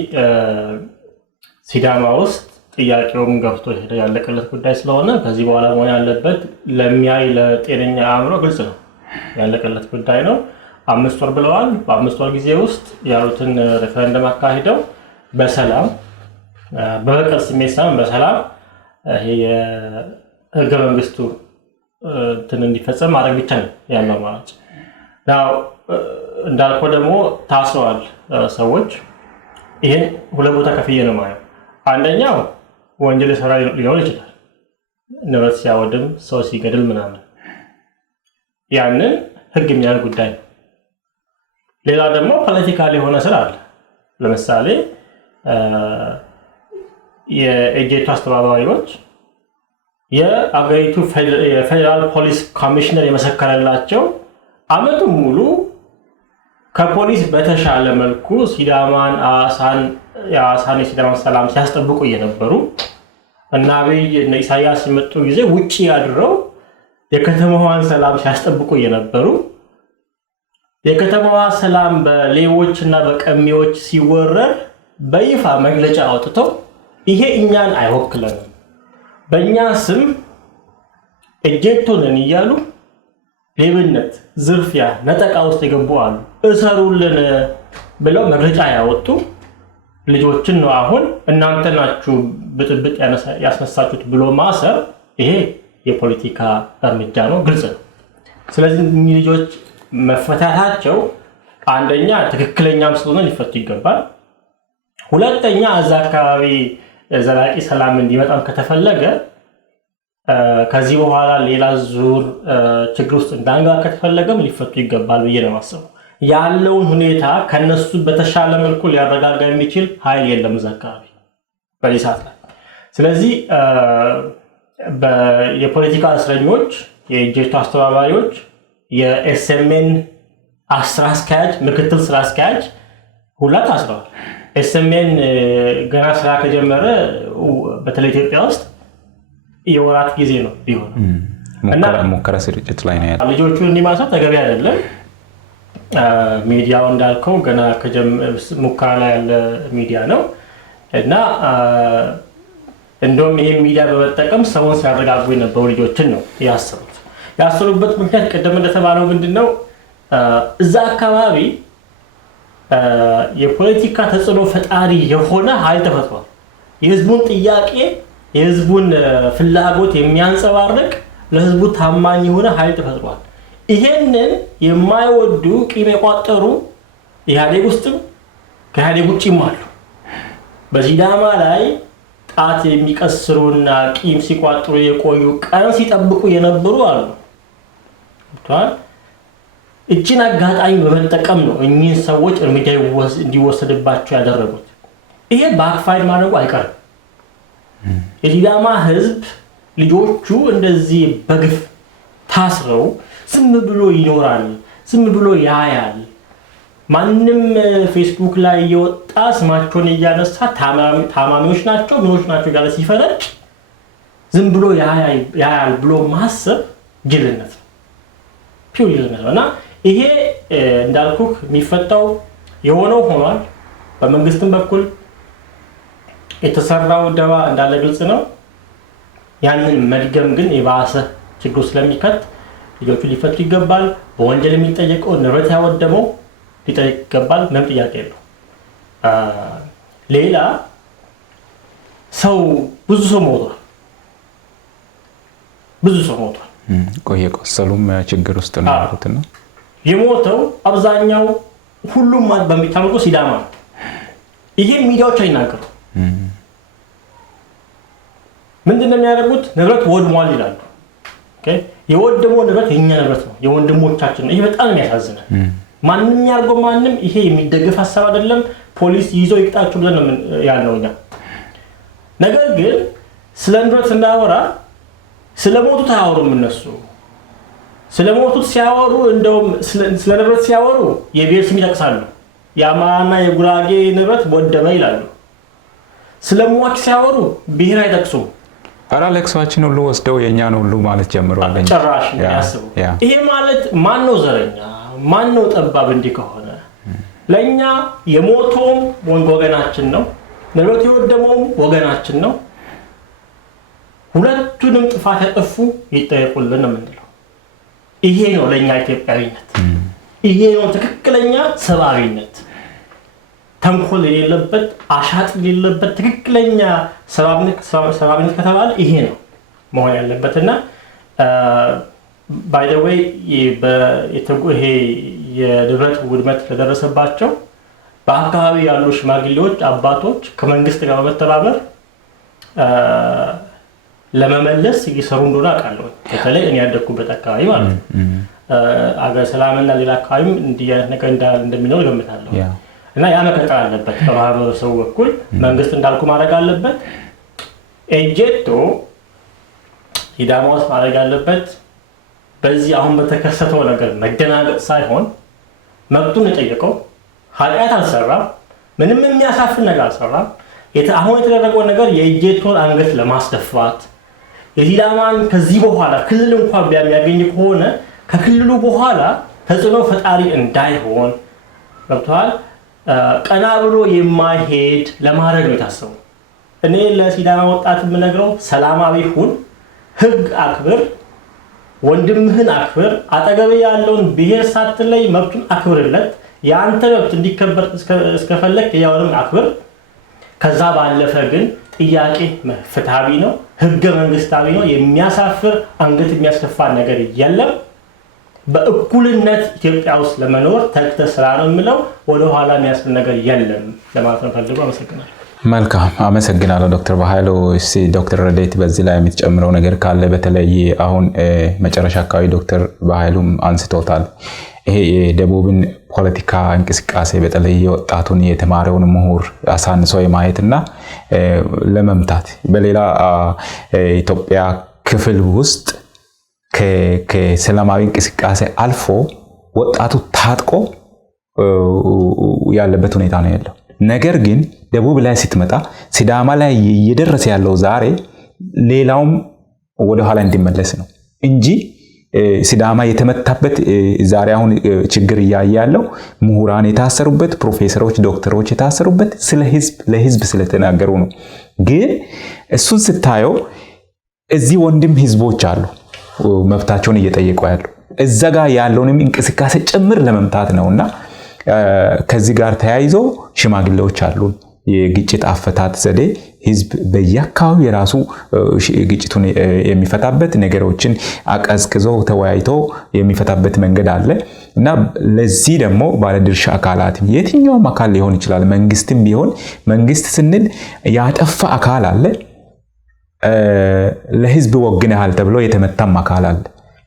ሲዳማ ውስጥ ጥያቄውም ገብቶ ያለቀለት ጉዳይ ስለሆነ ከዚህ በኋላ መሆን ያለበት ለሚያይ ለጤነኛ አእምሮ ግልጽ ነው። ያለቀለት ጉዳይ ነው። 5 ወር ብለዋል። በ5 ወር ጊዜ ውስጥ ያሉትን ሬፈረንደም አካሂደው በሰላም በበቀል ስሜት ሳይሆን በሰላም ይሄ የህገ መንግስቱ እንዲፈጸም ማድረግ ብቻ ነው ያለው ማለት ነው። እንዳልከው ደግሞ ታስረዋል ሰዎች። ይሄን ሁለት ቦታ ከፍዬ ነው ማየው። አንደኛው ወንጀል ሰራ ሊሆን ይችላል፣ ንብረት ሲያወድም ሰው ሲገድል ምናምን፣ ያንን ህግ የሚያል ጉዳይ ነው። ሌላ ደግሞ ፖለቲካሊ የሆነ ስራ አለ። ለምሳሌ የኤጀንቱ አስተባባሪዎች የአገሪቱ የፌደራል ፖሊስ ኮሚሽነር የመሰከረላቸው አመቱን ሙሉ ከፖሊስ በተሻለ መልኩ ሲዳማን የሐዋሳን የሲዳማን ሰላም ሲያስጠብቁ የነበሩ እና አብይ እና ኢሳያስ ሲመጡ ጊዜ ውጪ ያድረው የከተማዋን ሰላም ሲያስጠብቁ የነበሩ የከተማዋ ሰላም በሌቦችና በቀሚዎች ሲወረር በይፋ መግለጫ አውጥተው ይሄ እኛን አይወክለንም፣ በእኛ ስም ኤጀንቶንን እያሉ ሌብነት፣ ዝርፊያ፣ ነጠቃ ውስጥ የገቡ አሉ፣ እሰሩልን ብለው መግለጫ ያወጡ ልጆችን ነው አሁን እናንተ ናችሁ ብጥብጥ ያስነሳችሁት ብሎ ማሰር ይሄ የፖለቲካ እርምጃ ነው፣ ግልጽ ነው። ስለዚህ ልጆች መፈታታቸው አንደኛ ትክክለኛም ስለሆነ ሊፈቱ ይገባል። ሁለተኛ እዛ አካባቢ ዘላቂ ሰላም እንዲመጣም ከተፈለገ ከዚህ በኋላ ሌላ ዙር ችግር ውስጥ እንዳንገባ ከተፈለገም ሊፈቱ ይገባል ብዬ ነው የማስበው። ያለውን ሁኔታ ከነሱ በተሻለ መልኩ ሊያረጋጋ የሚችል ኃይል የለም እዛ አካባቢ በዚህ ሰዓት ላይ። ስለዚህ የፖለቲካ እስረኞች የጄቶ አስተባባሪዎች የኤስኤምኤን ስራ አስኪያጅ ምክትል ስራ አስኪያጅ ሁላ ታስረዋል ኤስኤምኤን ገና ስራ ከጀመረ በተለይ ኢትዮጵያ ውስጥ የወራት ጊዜ ነው ቢሆን እና ሙከራ ስርጭት ላይ ነው ያለው ልጆቹ እንዲማሳት ተገቢ አይደለም ሚዲያው እንዳልከው ገና ሙከራ ላይ ያለ ሚዲያ ነው እና እንደውም ይሄ ሚዲያ በመጠቀም ሰውን ሲያረጋጉ የነበሩ ልጆችን ነው ያሰሩበት ምክንያት ቀደም እንደተባለው ምንድነው እዛ አካባቢ የፖለቲካ ተጽዕኖ ፈጣሪ የሆነ ኃይል ተፈጥሯል የህዝቡን ጥያቄ የህዝቡን ፍላጎት የሚያንጸባርቅ ለህዝቡ ታማኝ የሆነ ኃይል ተፈጥሯል ይሄንን የማይወዱ ቂም የቋጠሩ ኢህአዴግ ውስጥም ከኢህአዴግ ውጭም አሉ በሲዳማ ላይ ጣት የሚቀስሩና ቂም ሲቋጥሩ የቆዩ ቀን ሲጠብቁ የነበሩ አሉ ታዲያ እቺን አጋጣሚ በመጠቀም ነው እኚህ ሰዎች እርምጃ እንዲወሰድባቸው ያደረጉት ይሄ ባክፋይር ማድረጉ አይቀርም የሲዳማ ህዝብ ልጆቹ እንደዚህ በግፍ ታስረው ዝም ብሎ ይኖራል ዝም ብሎ ያያል ማንንም ፌስቡክ ላይ የወጣ ስማቸውን እያነሳ ታማሚዎች ናቸው ምኖች ናቸው ያለ ሲፈረጅ ዝም ብሎ ያያል ብሎ ማሰብ ጅልነት ነው ፒውሪነት ነውና ይሄ እንዳልኩክ የሚፈታው የሆነው ሆኗል በመንግስትም በኩል የተሰራው ደባ እንዳለ ግልጽ ነው ያንን መድገም ግን የባሰ ችግር ስለሚከት ልጆቹ ሊፈቱ ይገባል በወንጀል የሚጠየቀው ንብረት ያወደመው ሊጠየቅ ይገባል ምንም ጥያቄ የለው ሌላ ሰው ብዙ ሰው ሞቷል ቆሰሉም ችግር ውስጥ ነው ያሉትና የሞተው አብዛኛው ሁሉም በሚታወቀው ሲዳማ ይሄ ሚዲያዎች አይናገሩ ምንድነው የሚያደርጉት ንብረት ወድሟል ይላሉ ኦኬ የወደመው ንብረት የኛ ንብረት ነው የወንድሞቻችን ነው ይሄ በጣም የሚያሳዝናል ማንንም ያርገው ማንንም ይሄ የሚደገፍ ሐሳብ አይደለም ፖሊስ ይዞ ይቅጣቸው ብለን ነው ያለውኛ ነገር ግን ስለ ንብረት እንዳወራ ስለሞቱት አያወሩም እነሱ ስለሞቱት ሲያወሩ እንደውም ስለ ንብረት ሲያወሩ የብሔር ስም ይጠቅሳሉ የአማራና የጉራጌ ንብረት ወደመ ይላሉ ስለሟች ሲያወሩ ብሔር አይጠቅሱም አራሌክሳችን ሁሉ ወስደው የኛን ሁሉ ማለት ጀምሯል ጭራሽ ያስቡ ይሄ ማለት ማን ነው ዘረኛ ማን ነው ጠባብ እንዲህ ከሆነ ለኛ የሞተውም ወገናችን ነው ንብረት የወደመውም ወገናችን ነው ሁለቱንም ጥፋት ያጠፉ ይጠየቁልን ነው የምንለው ይሄ ነው ለኛ ኢትዮጵያዊነት ይሄ ነው ትክክለኛ ሰብአዊነት ተንኮል የሌለበት አሻጥ የሌለበት ትክክለኛ ሰብአዊነት ከተባለ ይሄ ነው መሆን ያለበትና by the way ይሄ የንብረት ውድመት ተደረሰባቸው በአካባቢ ያሉ ሽማግሌዎች አባቶች ከመንግስት ጋር በመተባበር ለመመለስ እየሰሩ እንደሆነ አውቃለሁ በተለይ እኔ ያደኩበት አካባቢ ማለት ነው አገር ሰላምና ሌላ አካባቢም እንዲያነት ነገር እንደሚኖር ገምታለሁ እና ያ መቀጠል አለበት በማህበረሰቡ በኩል መንግስት እንዳልኩ ማድረግ አለበት ኤጀቶ ሲዳማውስ ማድረግ አለበት በዚህ አሁን በተከሰተው ነገር መደናገጥ ሳይሆን መብቱን የጠየቀው ኃጢአት አልሰራም ምንም የሚያሳፍር ነገር አልሰራም አሁን የተደረገው ነገር የኤጀቶን አንገት ለማስደፋት የሲዳማን ከዚህ በኋላ ክልል እንኳን ቢያገኝ ከሆነ ከክልሉ በኋላ ተጽዕኖ ፈጣሪ እንዳይሆን ገብቷል ቀና ብሎ የማይሄድ ለማድረግ ነው የታሰበው እኔ ለሲዳማ ወጣት የምነግረው ሰላማዊ ሁን ህግ አክብር ወንድምህን አክብር አጠገብ ያለውን ብሔር ሳትለይ መብቱን አክብርለት ያንተ መብት እንዲከበር እስከፈለክ ያውንም አክብር ከዛ ባለፈ ግን ጥያቄ ፍትሃዊ ነው ህገ መንግስታዊ ነው የሚያሳፍር አንገት የሚያስደፋ ነገር የለም በእኩልነት ኢትዮጵያ ውስጥ ለመኖር ተክተስራ ነው የምለው ወደ ኋላ የሚያስብል ነገር የለም ለማለት ነው ፈልጎ አመሰግናለሁ መልካም አመሰግናለሁ ዶክተር በኃይሉ እሺ ዶክተር ረዴት በዚህ ላይ የምትጨምረው ነገር ካለ በተለይ አሁን መጨረሻ አካባቢ ዶክተር በኃይሉም አንስቶታል ይሄ የደቡብን ፖለቲካ እንቅስቃሴ በተለይ የወጣቱን የተማረውን ምሁር አሳንሶ የማየትና ለመምታት በሌላ ኢትዮጵያ ክፍል ውስጥ ከሰላማዊ እንቅስቃሴ አልፎ ወጣቱ ታጥቆ ያለበት ሁኔታ ነው ያለው። ነገር ግን ደቡብ ላይ ስትመጣ ሲዳማ ላይ እየደረሰ ያለው ዛሬ ሌላውም ወደ ኋላ እንዲመለስ ነው እንጂ ሲዳማ የተመታበት ዛሬ አሁን ችግር ያያለው ምሁራን የታሰሩበት ፕሮፌሰሮች ዶክተሮች የታሰሩበት ስለ ለህዝብ ስለተናገሩ ነው። ግን እሱን ስታየው እዚህ ወንድም ህዝቦች አሉ መብታቸውን እየጠየቁ ያሉ እዛ ጋር ያለውንም እንቅስቃሴ ጭምር ለመምታት ነውና ከዚህ ጋር ተያይዞ ሽማግሌዎች አሉ የግጭት አፈታት ዘዴ ህዝብ በየአካባቢው የራሱ ግጭቱን የሚፈታበት ነገሮችን አቀዝቅዞ ተወያይቶ የሚፈታበት መንገድ አለ እና ለዚህ ደግሞ ባለድርሻ አካላት የትኛውም አካል ሊሆን ይችላል መንግስትም ቢሆን መንግስት ስንል ያጠፋ አካል አለ ለህዝብ ወግነሃል ተብሎ የተመታም አካል አለ።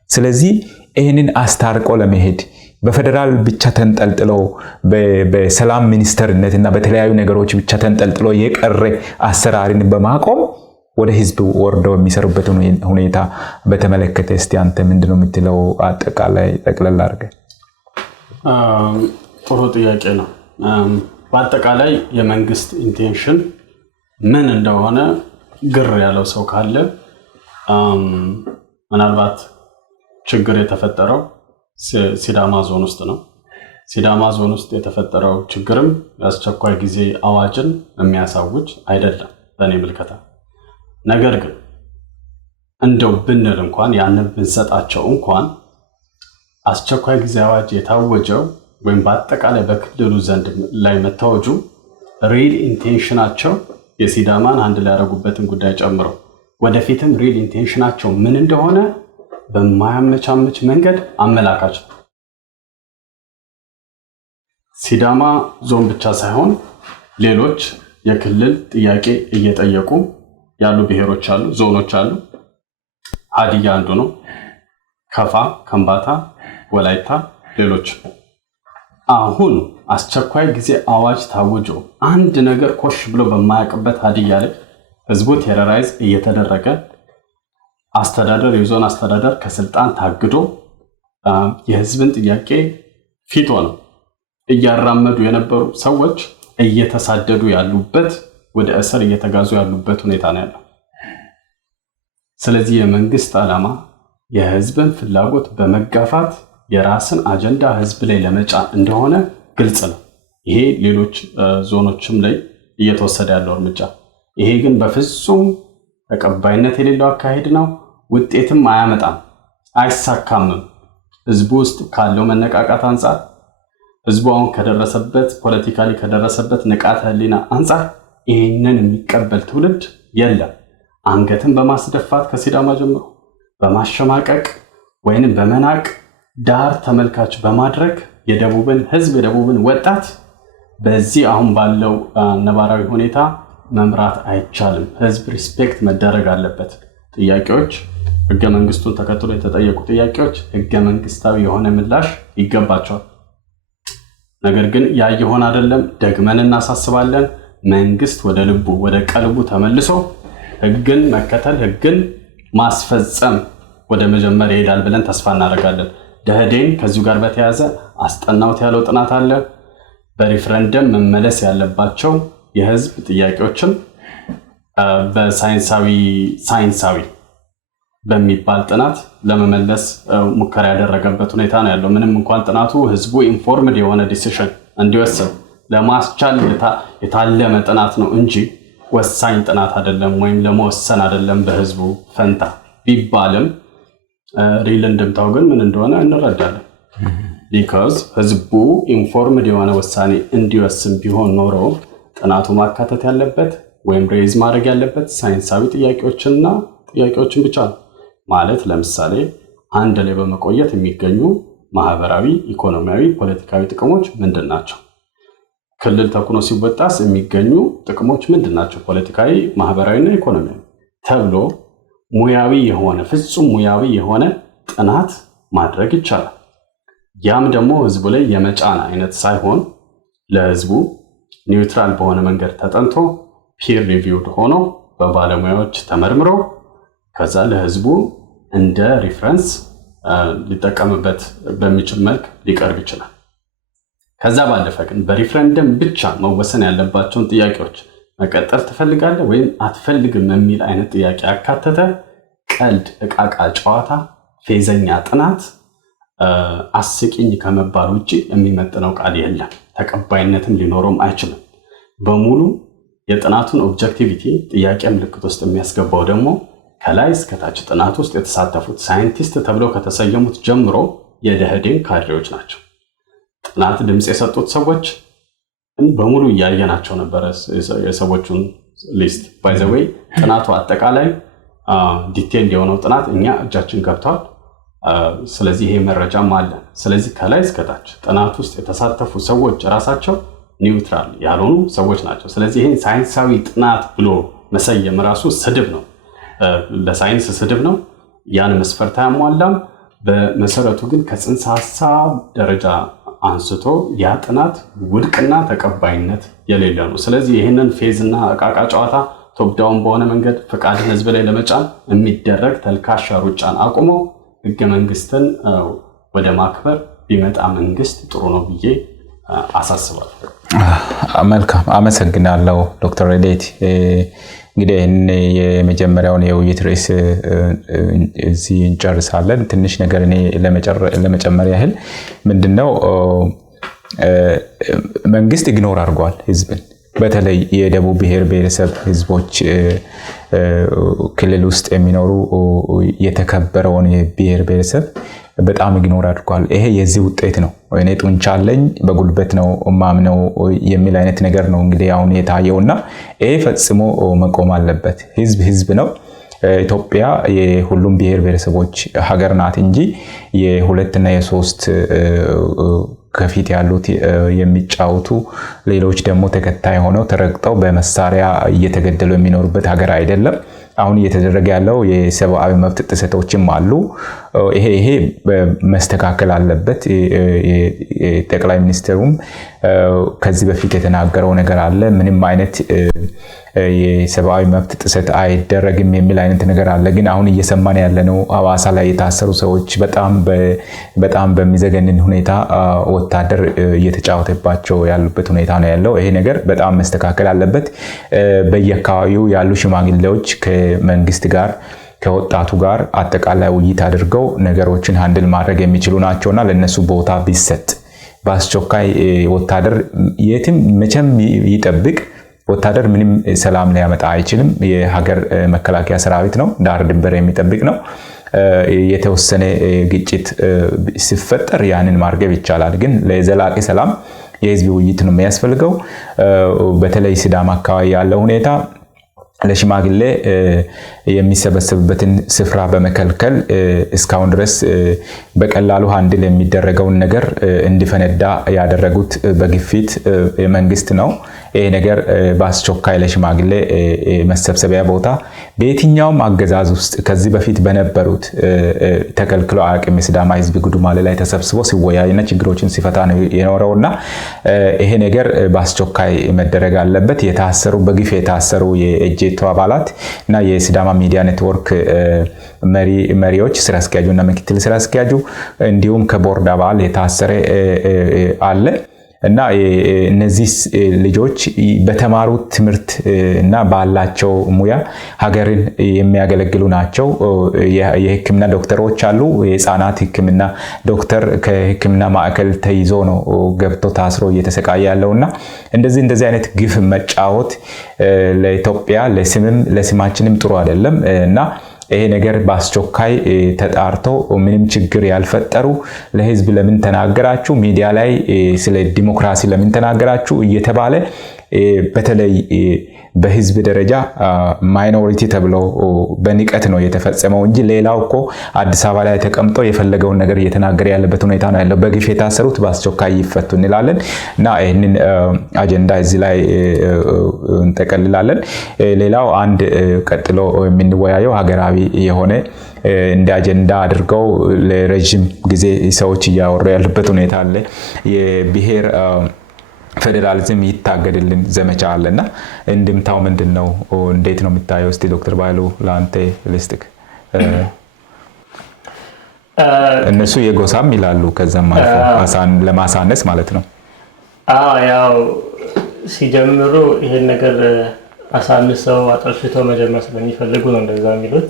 ስለዚህ ይሄንን አስታርቆ ለመሄድ በፌደራል ብቻ ተንጠልጥሎ በሰላም ሚኒስተርነትና በተለያዩ ነገሮች ብቻ ተንጠልጥሎ የቀረ አሰራርን በማቆም ወደ ህዝብ ወርደው የሚሰሩበት ሁኔታ በተመለከተ እስቲ አንተ ምንድነው የምትለው? አጠቃላይ ጠቅለል አድርገህ። ጥሩ ጥያቄ ነው። በአጠቃላይ የመንግስት ኢንቴንሽን ምን እንደሆነ ግር ያለው ሰው ካለ ምናልባት ችግር የተፈጠረው ሲዳማ ዞን ውስጥ ነው። ሲዳማ ዞን ውስጥ የተፈጠረው ችግርም የአስቸኳይ ጊዜ አዋጅን የሚያሳውጅ አይደለም በእኔ ምልከታ። ነገር ግን እንደው ብንል እንኳን ያንን ብንሰጣቸው እንኳን አስቸኳይ ጊዜ አዋጅ የታወጀው ወይም በአጠቃላይ በክልሉ ዘንድ ላይ መታወጁ ሪል ኢንቴንሽናቸው የሲዳማን አንድ ላይ ያደረጉበትን ጉዳይ ጨምሮ ወደፊትም ሪል ኢንቴንሽናቸው ምን እንደሆነ በማያመቻመች መንገድ አመላካች ነው። ሲዳማ ዞን ብቻ ሳይሆን ሌሎች የክልል ጥያቄ እየጠየቁ ያሉ ብሔሮች አሉ፣ ዞኖች አሉ። ሀዲያ አንዱ ነው። ከፋ፣ ከምባታ፣ ወላይታ፣ ሌሎች። አሁን አስቸኳይ ጊዜ አዋጅ ታውጆ አንድ ነገር ኮሽ ብሎ በማያውቅበት ሀዲያ ላይ ህዝቡ ቴሮራይዝ እየተደረገ አስተዳደር የዞን አስተዳደር ከስልጣን ታግዶ የህዝብን ጥያቄ ፊት ሆነው እያራመዱ የነበሩ ሰዎች እየተሳደዱ ያሉበት ወደ እስር እየተጋዙ ያሉበት ሁኔታ ነው ያለው። ስለዚህ የመንግስት ዓላማ የህዝብን ፍላጎት በመጋፋት የራስን አጀንዳ ህዝብ ላይ ለመጫን እንደሆነ ግልጽ ነው። ይሄ ሌሎች ዞኖችም ላይ እየተወሰደ ያለው እርምጃ። ይሄ ግን በፍጹም ተቀባይነት የሌለው አካሄድ ነው። ውጤትም አያመጣም፣ አይሳካምም። ህዝቡ ውስጥ ካለው መነቃቃት አንፃር ህዝቡ አሁን ከደረሰበት ፖለቲካሊ ከደረሰበት ንቃተ ህሊና አንፃር ይሄንን የሚቀበል ትውልድ የለም። አንገትን በማስደፋት ከሲዳማ ጀምሮ በማሸማቀቅ ወይንም በመናቅ ዳር ተመልካች በማድረግ የደቡብን ህዝብ የደቡብን ወጣት በዚህ አሁን ባለው ነባራዊ ሁኔታ መምራት አይቻልም። ህዝብ ሪስፔክት መደረግ አለበት። ጥያቄዎች ህገ መንግስቱን ተከትሎ የተጠየቁ ጥያቄዎች ህገ መንግስታዊ የሆነ ምላሽ ይገባቸዋል። ነገር ግን ያ ይሆን አይደለም። ደግመን እናሳስባለን። መንግስት ወደ ልቡ ወደ ቀልቡ ተመልሶ ህግን መከተል ህግን ማስፈጸም ወደ መጀመር ይሄዳል ብለን ተስፋ እናደርጋለን። ደህዴን ከዚሁ ጋር በተያያዘ አስጠናውት ያለው ጥናት አለ። በሪፍረንደም መመለስ ያለባቸው የህዝብ ጥያቄዎችን በሳይንሳዊ በሚባል ጥናት ለመመለስ ሙከራ ያደረገበት ሁኔታ ነው ያለው። ምንም እንኳን ጥናቱ ህዝቡ ኢንፎርምድ የሆነ ዲሲሽን እንዲወስን ለማስቻል የታለመ ጥናት ነው እንጂ ወሳኝ ጥናት አይደለም ወይም ለመወሰን አይደለም በህዝቡ ፈንታ ቢባልም ሪል እንድምታው ግን ምን እንደሆነ እንረዳለን። ቢካዝ ህዝቡ ኢንፎርምድ የሆነ ውሳኔ እንዲወስን ቢሆን ኖሮ ጥናቱ ማካተት ያለበት ወይም ሬዝ ማድረግ ያለበት ሳይንሳዊ ጥያቄዎችን ብቻ ነው። ማለት ለምሳሌ አንድ ላይ በመቆየት የሚገኙ ማህበራዊ፣ ኢኮኖሚያዊ፣ ፖለቲካዊ ጥቅሞች ምንድናቸው? ክልል ተኩኖ ሲወጣስ የሚገኙ ጥቅሞች ምንድናቸው? ፖለቲካዊ፣ ማህበራዊና ኢኮኖሚያዊ ተብሎ ሙያዊ የሆነ ፍጹም ሙያዊ የሆነ ጥናት ማድረግ ይቻላል። ያም ደግሞ ህዝቡ ላይ የመጫን አይነት ሳይሆን ለህዝቡ ኒውትራል በሆነ መንገድ ተጠንቶ ፒር ሪቪውድ ሆኖ በባለሙያዎች ተመርምሮ ከዛ ለህዝቡ እንደ ሪፈረንስ ሊጠቀምበት በሚችል መልክ ሊቀርብ ይችላል። ከዛ ባለፈ ግን በሪፈረንደም ብቻ መወሰን ያለባቸውን ጥያቄዎች መቀጠል ትፈልጋለህ ወይም አትፈልግም የሚል አይነት ጥያቄ ያካተተ ቀልድ፣ እቃቃ ጨዋታ፣ ፌዘኛ ጥናት አስቂኝ ከመባል ውጪ የሚመጥነው ቃል የለም። ተቀባይነትም ሊኖረውም አይችልም። በሙሉ የጥናቱን ኦብጀክቲቪቲ ጥያቄ ምልክት ውስጥ የሚያስገባው ደግሞ ከላይ እስከ ታች ጥናት ውስጥ የተሳተፉት ሳይንቲስት ተብለው ከተሰየሙት ጀምሮ የደህዴን ካድሬዎች ናቸው። ጥናት ድምጽ የሰጡት ሰዎች በሙሉ ያያናቸው ነበር። የሰዎቹን ሊስት ባይ ዘ ዌይ ጥናቱ አጠቃላይ ዲቴል የሆነው ጥናት እኛ እጃችን ገብቷል። ስለዚህ ይሄ መረጃም አለ። ስለዚህ ከላይ እስከ ታች ጥናት ውስጥ የተሳተፉ ሰዎች ራሳቸው ኒውትራል ያልሆኑ ሰዎች ናቸው። ስለዚህ ይሄን ሳይንሳዊ ጥናት ብሎ መሰየም ራሱ ስድብ ነው፣ ለሳይንስ ስድብ ነው። ያን መስፈርት አያሟላም። በመሰረቱ ግን ከጽንሰ ሐሳብ ደረጃ አንስቶ ያ ጥናት ውድቅና ተቀባይነት የሌለ ነው። ስለዚህ ይሄንን ፌዝና እቃቃ ጨዋታ ቶፕ ዳውን በሆነ መንገድ ፈቃድን ህዝብ ላይ ለመጫን የሚደረግ ተልካሻ ሩጫን አቁሞ ህገ መንግስትን ወደ ማክበር ቢመጣ መንግስት ጥሩ ነው ብዬ አሳስባለሁ። መልካም አመሰግናለሁ ዶክተር ረዴት። እንግዲህ የመጀመሪያውን የውይይት ርዕስ እዚህ እንጨርሳለን። ትንሽ ነገር እኔ ለመጨመር ያህል ምንድነው መንግስት ኢግኖር አድርጓል ህዝብን። በተለይ የደቡብ ብሔር ብሔረሰብ ህዝቦች ክልል ውስጥ የሚኖሩ የተከበረውን የብሔር ብሔረሰብ በጣም ኢግኖር አድርጓል። ይሄ የዚህ ውጤት ነው። እኔ ጡንቻለኝ በጉልበት ነው ማምነው የሚል አይነት ነገር ነው እንግዲህ አሁን የታየውና ይሄ ፈጽሞ መቆም አለበት። ህዝብ ነው። ኢትዮጵያ የሁሉም ብሔር ብሔረሰቦች ሀገር ናት እንጂ የሁለትና የሶስት ከፊት ያሉት የሚጫወቱ ሌሎች ደግሞ ተከታይ ሆነው ተረግጠው በመሳሪያ እየተገደሉ የሚኖሩበት ሀገር አይደለም። አሁን እየተደረገ ያለው የሰብአዊ መብት ጥሰቶችም አሉ። ይሄ መስተካከል አለበት። ጠቅላይ ሚኒስትሩም ከዚህ በፊት የተናገረው ነገር አለ። ምንም አይነት የሰብአዊ መብት ጥሰት አይደረግም የሚል አይነት ነገር አለ። ግን አሁን እየሰማን ያለነው ሐዋሳ ላይ የታሰሩ ሰዎች በጣም በሚዘገንን ሁኔታ ወታደር እየተጫወተባቸው ያሉበት ሁኔታ ነው ያለው። ይሄ ነገር በጣም መስተካከል አለበት። በየአካባቢው ያሉ ሽማግሌዎች ከመንግስት ጋር ከወጣቱ ጋር አጠቃላይ ውይይት አድርገው ነገሮችን ሃንድል ማድረግ የሚችሉ ናቸውና ለነሱ ቦታ ቢሰጥ በአስቸኳይ ወታደር የትም መቼም ይጠብቅ ወታደር ምንም ሰላም ሊያመጣ አይችልም። የሀገር መከላከያ ሰራዊት ነው፣ ዳር ድንበር የሚጠብቅ ነው። የተወሰነ ግጭት ሲፈጠር ያንን ማርገብ ይቻላል። ግን ለዘላቂ ሰላም የህዝብ ውይይት ነው የሚያስፈልገው። በተለይ ሲዳማ አካባቢ ያለው ሁኔታ ለሽማግሌ የሚሰበሰብበትን ስፍራ በመከልከል እስካሁን ድረስ በቀላሉ ሃንድል የሚደረገውን ነገር እንዲፈነዳ ያደረጉት በግፊት መንግስት ነው። ይሄ ነገር በአስቸኳይ ለሽማግሌ መሰብሰቢያ ቦታ በየትኛውም አገዛዝ ውስጥ ከዚህ በፊት በነበሩት ተከልክሎ አቅም ሲዳማ ህዝብ ጉዱማሌ ላይ ተሰብስቦ ሲወያይና ችግሮችን ሲፈታ ነው የኖረውና ይሄ ነገር በአስቸኳይ መደረግ አለበት። የታሰሩ በግፍ የታሰሩ የኤጄቶ አባላት እና የሲዳማ ሚዲያ ኔትወርክ መሪዎች ስራ አስኪያጁና ምክትል ስራ አስኪያጁ እንዲሁም ከቦርድ አባል የታሰረ አለ እና እነዚህ ልጆች በተማሩት ትምህርት እና ባላቸው ሙያ ሀገርን የሚያገለግሉ ናቸው። የህክምና ዶክተሮች አሉ። የህፃናት ህክምና ዶክተር ከህክምና ማዕከል ተይዞ ነው ገብቶ ታስሮ እየተሰቃየ ያለውና እንደዚህ አይነት ግፍ መጫወት ለኢትዮጵያ ለስማችንም ጥሩ አይደለም እና ይሄ ነገር በአስቸኳይ ተጣርቶ ምንም ችግር ያልፈጠሩ ለህዝብ ለምን ተናገራችሁ፣ ሚዲያ ላይ ስለ ዲሞክራሲ ለምን ተናገራችሁ እየተባለ በተለይ በህዝብ ደረጃ ማይኖሪቲ ተብሎ በንቀት ነው የተፈጸመው እንጂ ሌላው እኮ አዲስ አበባ ላይ ተቀምጦ የፈለገውን ነገር እየተናገረ ያለበት ሁኔታ ነው ያለው። በግፍ የታሰሩት በአስቸኳይ ይፈቱ እንላለን እና ይሄንን አጀንዳ እዚህ ላይ እንጠቀልላለን። ሌላው አንድ ቀጥሎ የምንወያየው ሀገራዊ የሆነ እንደ አጀንዳ አድርገው ለረጅም ጊዜ ሰዎች እያወሩ ያሉበት ሁኔታ አለ። የብሔር ፌደራሊዝም ይታገድልን ዘመቻ አለና እንድምታው ምንድነው? እንዴት ነው የምታየው? እስቲ ዶክተር ባይሉ ላንተ ልስጥክ። እነሱ የጎሳም ይላሉ ከዛም አልፎ ለማሳነስ ማለት ነው። ያው ሲጀምሩ ይሄን ነገር አሳንሰው አጥርሽተው መጀመር ስለሚፈልጉ ነው እንደዛ የሚሉት።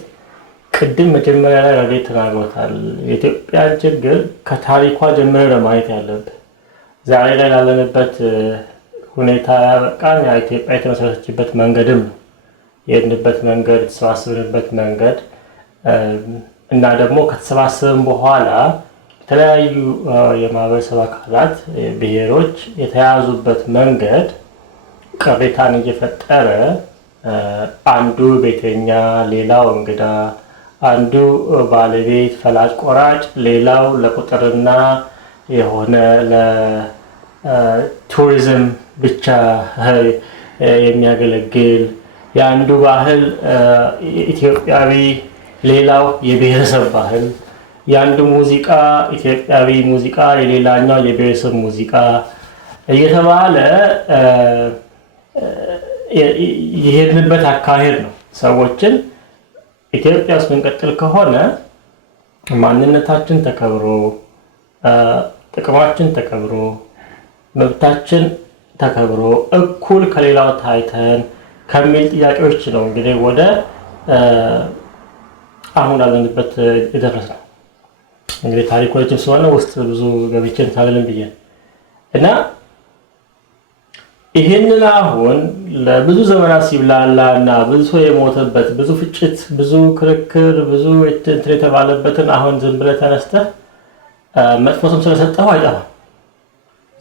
ቅድም መጀመሪያ ላይ ረዴት ተናግሮታል። የኢትዮጵያ ችግር ከታሪኳ ጀምሮ ማየት ያለብን ዛሬ ላይ ላለንበት ሁኔታ ያበቃን ኢትዮጵያ የተመሰረተችበት መንገድም ነው። የሄድንበት መንገድ፣ የተሰባሰብንበት መንገድ እና ደግሞ ከተሰባሰብን በኋላ የተለያዩ የማህበረሰብ አካላት ብሔሮች የተያዙበት መንገድ ቅሬታን እየፈጠረ አንዱ ቤተኛ፣ ሌላው እንግዳ፣ አንዱ ባለቤት ፈላጭ ቆራጭ፣ ሌላው ለቁጥርና የሆነ ለቱሪዝም ብቻ የሚያገለግል የአንዱ ባህል ኢትዮጵያዊ፣ ሌላው የብሔረሰብ ባህል፣ የአንዱ ሙዚቃ ኢትዮጵያዊ ሙዚቃ፣ የሌላኛው የብሔረሰብ ሙዚቃ እየተባለ የሄድንበት አካሄድ ነው። ሰዎችን ኢትዮጵያ ውስጥ ምንቀጥል ከሆነ ማንነታችን ተከብሮ ጥቅማችን ተከብሮ መብታችን ተከብሮ እኩል ከሌላው ታይተን ከሚል ጥያቄዎች ነው እንግዲህ ወደ አሁን አለንበት የደረስነው። እንግዲህ ታሪኩ ረጅም ስለሆነ ውስጥ ብዙ ገብቼን ታልልም ብዬ እና ይሄንን አሁን ለብዙ ዘመናት ሲብላላና ብዙ ሰው የሞተበት ብዙ ፍጭት፣ ብዙ ክርክር፣ ብዙ እንትን የተባለበትን አሁን ዝም ብለህ ተነስተህ መጥፎ ስም ስለሰጠው አይጠፋም።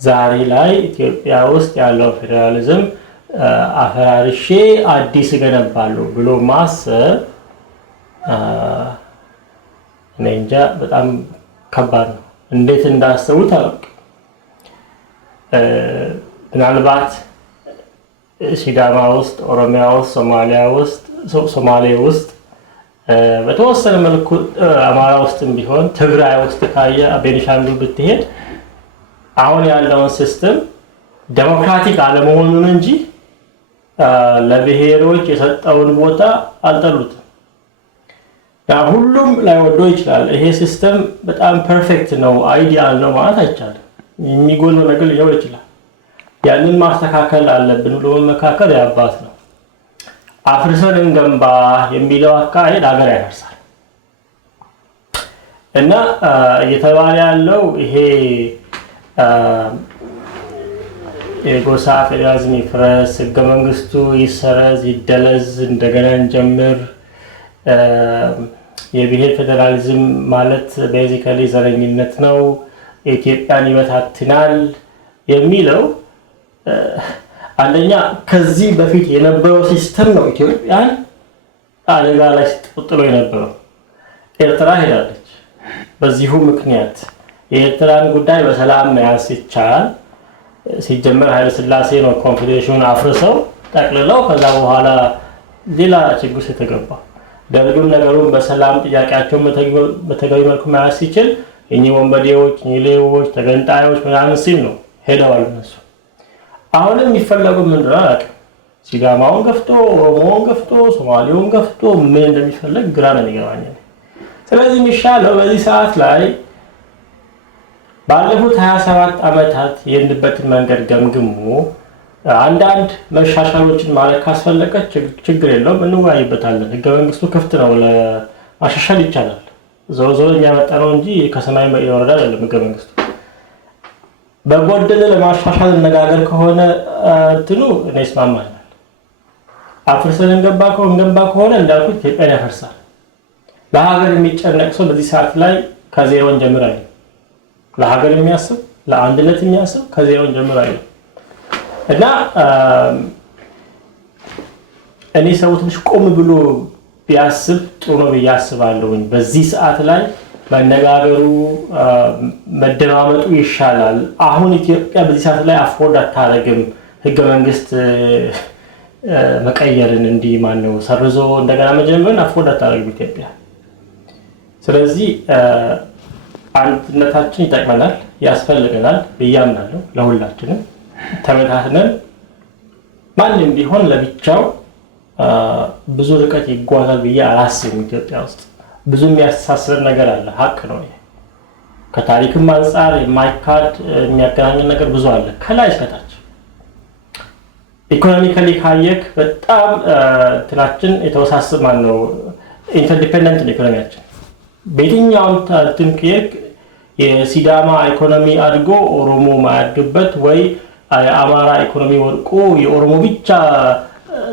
ዛሬ ላይ ኢትዮጵያ ውስጥ ያለው ፌደራሊዝም አፈራርሼ አዲስ እገነባለሁ ብሎ ማሰብ እኔ እንጃ በጣም ከባድ ነው። እንዴት እንዳሰቡት አላውቅም። ምናልባት ሲዳማ ውስጥ፣ ኦሮሚያ ውስጥ፣ ሶማሌ ውስጥ በተወሰነ መልኩ አማራ ውስጥም ቢሆን ትግራይ ውስጥ ካየ ቤኒሻንጉል ብትሄድ አሁን ያለውን ሲስተም ዴሞክራቲክ አለመሆኑን እንጂ ለብሔሮች የሰጠውን ቦታ አልጠሉትም። ሁሉም ላይ ወዶ ይችላል። ይሄ ሲስተም በጣም ፐርፌክት ነው አይዲያል ነው ማለት አይቻልም። የሚጎለው ነገር ሊኖር ይችላል። ያንን ማስተካከል አለብን ብሎ መመካከል ያባት ነው። አፍርሰን እንገንባ የሚለው አካሄድ ሀገር ያፈርሳል እና እየተባለ ያለው ይሄ የጎሳ ፌደራሊዝም ይፍረስ፣ ህገ መንግስቱ ይሰረዝ፣ ይደለዝ፣ እንደገና እንጀምር፣ የብሔር ፌደራሊዝም ማለት ቤዚካሊ ዘረኝነት ነው፣ ኢትዮጵያን ይበታትናል የሚለው አንደኛ ከዚህ በፊት የነበረው ሲስተም ነው ኢትዮጵያን አደጋ ላይ ጥሎ የነበረው። ኤርትራ ሄዳለች። በዚሁ ምክንያት የኤርትራን ጉዳይ በሰላም መያዝ ሲቻል ሲጀመር ኃይለ ሥላሴ ነው ኮንፌዴሬሽኑን አፍርሰው ጠቅልለው ከዛ በኋላ ሌላ ችግር ሲተገባ ደርግም ነገሩን በሰላም ጥያቄያቸውን በተገቢ መልኩ መያዝ ሲችል እኚህ ወንበዴዎች፣ እኚህ ሌቦች፣ ተገንጣዮች ምናምን ሲል ነው ሄደዋል እነሱ። አሁንም የሚፈለጉ ምንድን ነው አላውቅም። ሲዳማውን ገፍቶ፣ ኦሮሞውን ገፍቶ፣ ሶማሌውን ገፍቶ ምን እንደሚፈልግ ግራ ነው የሚገባኝ። ስለዚህ የሚሻለው በዚህ ሰዓት ላይ ባለፉት 27 ዓመታት የሄድንበትን መንገድ ገምግሙ። አንዳንድ መሻሻሎችን ማለት ካስፈለገ ችግር የለውም እንወያይበታለን። ህገ መንግስቱ ክፍት ነው፣ ለማሻሻል ይቻላል። ዞሮ ዞሮ የሚያመጣ ነው እንጂ ከሰማይ የወረደ አይደለም ህገ መንግስቱ። በጎደለ ለማሻሻል እነጋገር ከሆነ እንትኑ እኔ እስማማለሁ። አፍርሰን እንገባ ከሆነ እንዳልኩት ኢትዮጵያን ያፈርሳል። ለሀገር የሚጨነቅ ሰው በዚህ ሰዓት ላይ ከዜሮ እንጀምራለን። ለሀገር የሚያስብ ለአንድነት የሚያስብ ከዜሮ እንጀምራለን እና እኔ ሰው ትንሽ ቆም ብሎ ቢያስብ ጥሩ ነው ብዬ አስባለሁ። በዚህ ሰዓት ላይ መነጋገሩ መደማመጡ ይሻላል። አሁን ኢትዮጵያ በዚህ ሰዓት ላይ አፎርድ አታረግም ህገ መንግስት መቀየርን እንዲህ ማነው ሰርዞ እንደገና መጀመርን አፎርድ አታረግም ኢትዮጵያ። ስለዚህ አንድነታችን ይጠቅመናል ያስፈልገናል በያምናለሁ ለሁላችንም ተበታትነን ማንም ቢሆን ለብቻው ብዙ ርቀት ይጓዛል ብዬ አላስብም ኢትዮጵያ ውስጥ ብዙ የሚያሳስር ነገር አለ ሀቅ ነው ከታሪክም አንፃር የማይካድ የሚያገናኝ ነገር ብዙ አለ ከላይ እስከታች ኢኮኖሚካሊ ካየክ በጣም ትናችን የተወሳሰበ ነው ኢንተርዲፔንደንት ኢኮኖሚያችን በየትኛው ትንክየክ የሲዳማ ኢኮኖሚ አድጎ ኦሮሞ ማያድግበት ወይ አማራ ኢኮኖሚ ወርቆ የኦሮሞ ብቻ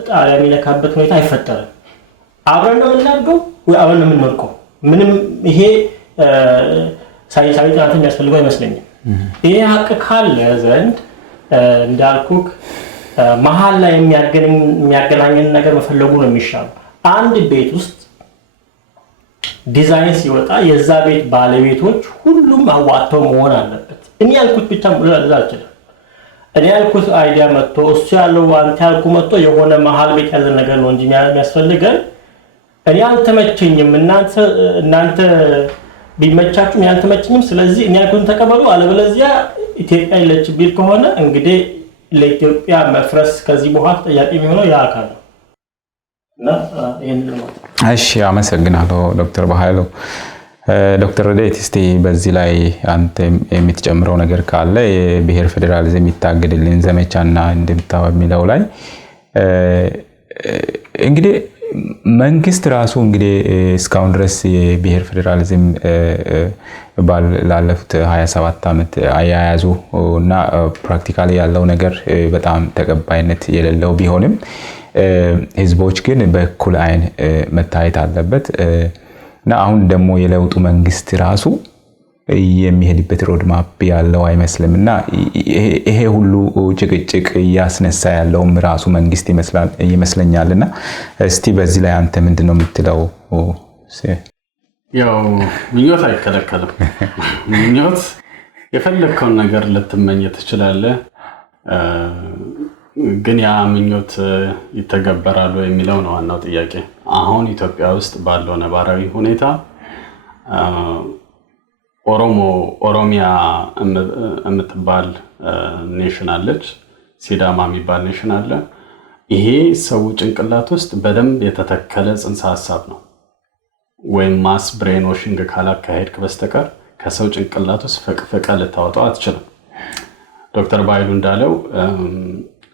ጣሊያን የሚነካበት ሁኔታ አይፈጠርም አብረን ነው የምናድገው ወይ አብረን ነው የምንወርቀው ምንም ይሄ ሳይንሳዊ ጥናት የሚያስፈልገው አይመስለኝም ይሄ ሀቅ ካለ ዘንድ እንዳልኩክ መሃል ላይ የሚያገናኝን ነገር መፈለጉ ነው የሚሻለው አንድ ቤት ውስጥ ዲዛይን ሲወጣ የዛ ቤት ባለቤቶች ሁሉም አዋጥተው መሆን አለበት እኔ ያልኩት ብቻ ሙሉላ አይደለም እኔ ያልኩት አይዲያ መጥቶ እሱ ያለው አንተ ያልኩ መጥቶ የሆነ መሃል ቤት ያለ ነገር ነው እንጂ የሚያስፈልገን እኔ አልተመቸኝም እናንተ ቢመቻችሁ እኔ አልተመቸኝም ስለዚህ እኔ ያልኩትን ተቀበሉ አለበለዚያ ኢትዮጵያ ለችግር ከሆነ እንግዲህ ለኢትዮጵያ መፍረስ ከዚህ በኋላ ተጠያቂ የሚሆነው ያ አካል ነው እና ይሄንን ነው እሺ አመሰግናለሁ ዶክተር በኃይሉ ዶክተር ረዳኢት እስቲ በዚህ ላይ አንተ የምትጨምረው ነገር ካለ የብሔር ፌደራሊዝም ይታገድልን ዘመቻና እንደምታው የሚለው ላይ እንግዲህ መንግስት ራሱ እንግዲህ እስካሁን ድረስ የብሔር ፌደራሊዝም ላለፉት 27 ዓመት አያያዙና ፕራክቲካሊ ያለው ነገር በጣም ተቀባይነት የሌለው ቢሆንም ህዝቦች ግን በኩል አይን መታየት አለበት እና አሁን ደግሞ የለውጡ መንግስት ራሱ የሚሄድበት ሮድማፕ ያለው አይመስልምና ይሄ ሁሉ ጭቅጭቅ ያስነሳ ያለው ራሱ መንግስት ይመስለኛልና እስቲ በዚህ ላይ አንተ ምንድነው የምትለው ያው ምኞት አይከለከልም ምኞት የፈለከውን ነገር ልትመኝ ትችላለህ ግን ያ ምኞት ይተገበራሉ የሚለው ነው ዋናው ጥያቄ አሁን ኢትዮጵያ ውስጥ ባለው ነባራዊ ሁኔታ ኦሮሚያ የምትባል ኔሽን አለች ሲዳማ የሚባል ኔሽን አለ ይሄ ሰው ጭንቅላት ውስጥ በደንብ የተተከለ ጽንሰ ሐሳብ ነው ወይም ማስ ብሬን ዋሽንግ ካላካሄድክ በስተቀር ከሰው ጭንቅላት ውስጥ ፈቅፈቀ ልታወጣው አትችልም ዶክተር ባይሉ እንዳለው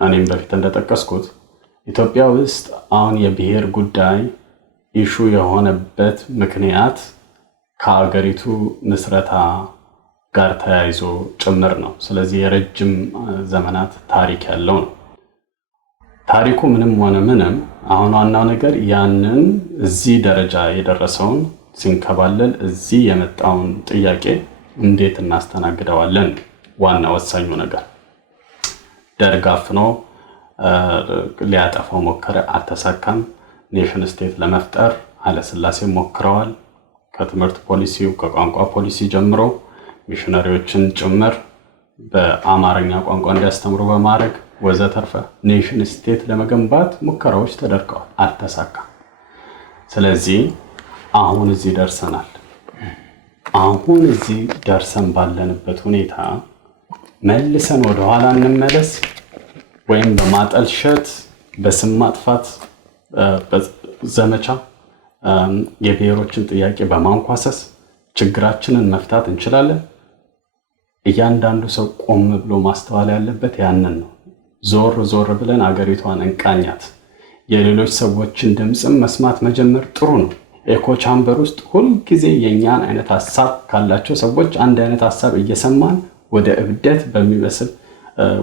እኔም በፊት እንደጠቀስኩት ኢትዮጵያ ውስጥ አሁን የብሔር ጉዳይ ኢሹ የሆነበት ምክንያት ከአገሪቱ ምስረታ ጋር ተያይዞ ጭምር ነው ስለዚህ የረጅም ዘመናት ታሪክ ያለው ነው ታሪኩ ምንም ሆነ ምንም አሁን ዋናው ነገር ያንን እዚህ ደረጃ የደረሰውን ሲንከባለል እዚህ የመጣውን ጥያቄ እንዴት እናስተናግደዋለን ዋና ወሳኙ ነገር ደርጋፍኖ ሊያጠፋው ሞከረ አልተሳካም ኔሽን ስቴት ለመፍጠር ኃይለሥላሴ ሞክረዋል ከትምህርት ፖሊሲው ከቋንቋ ፖሊሲ ጀምሮ ሚሽነሪዎችን ጭምር በአማርኛ ቋንቋ እንዲያስተምሩ በማድረግ ወዘተርፈ ኔሽን ስቴት ለመገንባት ሙከራዎች ተደርገዋል አልተሳካም ስለዚህ አሁን እዚህ ደርሰናል አሁን እዚህ ደርሰን ባለንበት ሁኔታ መልሰን ወደ ኋላ እንመለስ ወይም በማጠልሸት በስም ማጥፋት ዘመቻ የብሔሮችን ጥያቄ በማንኳሰስ ችግራችንን መፍታት እንችላለን እያንዳንዱ ሰው ቆም ብሎ ማስተዋል ያለበት ያንን ነው ዞር ብለን አገሪቷን እንቃኛት የሌሎች ሰዎችን ድምጽም መስማት መጀመር ጥሩ ነው ኤኮ ቻምበር ውስጥ ሁሉ ጊዜ የኛን አይነት ሐሳብ ካላቸው ሰዎች አንድ አይነት ሐሳብ እየሰማን ወደ እብደት በሚመስል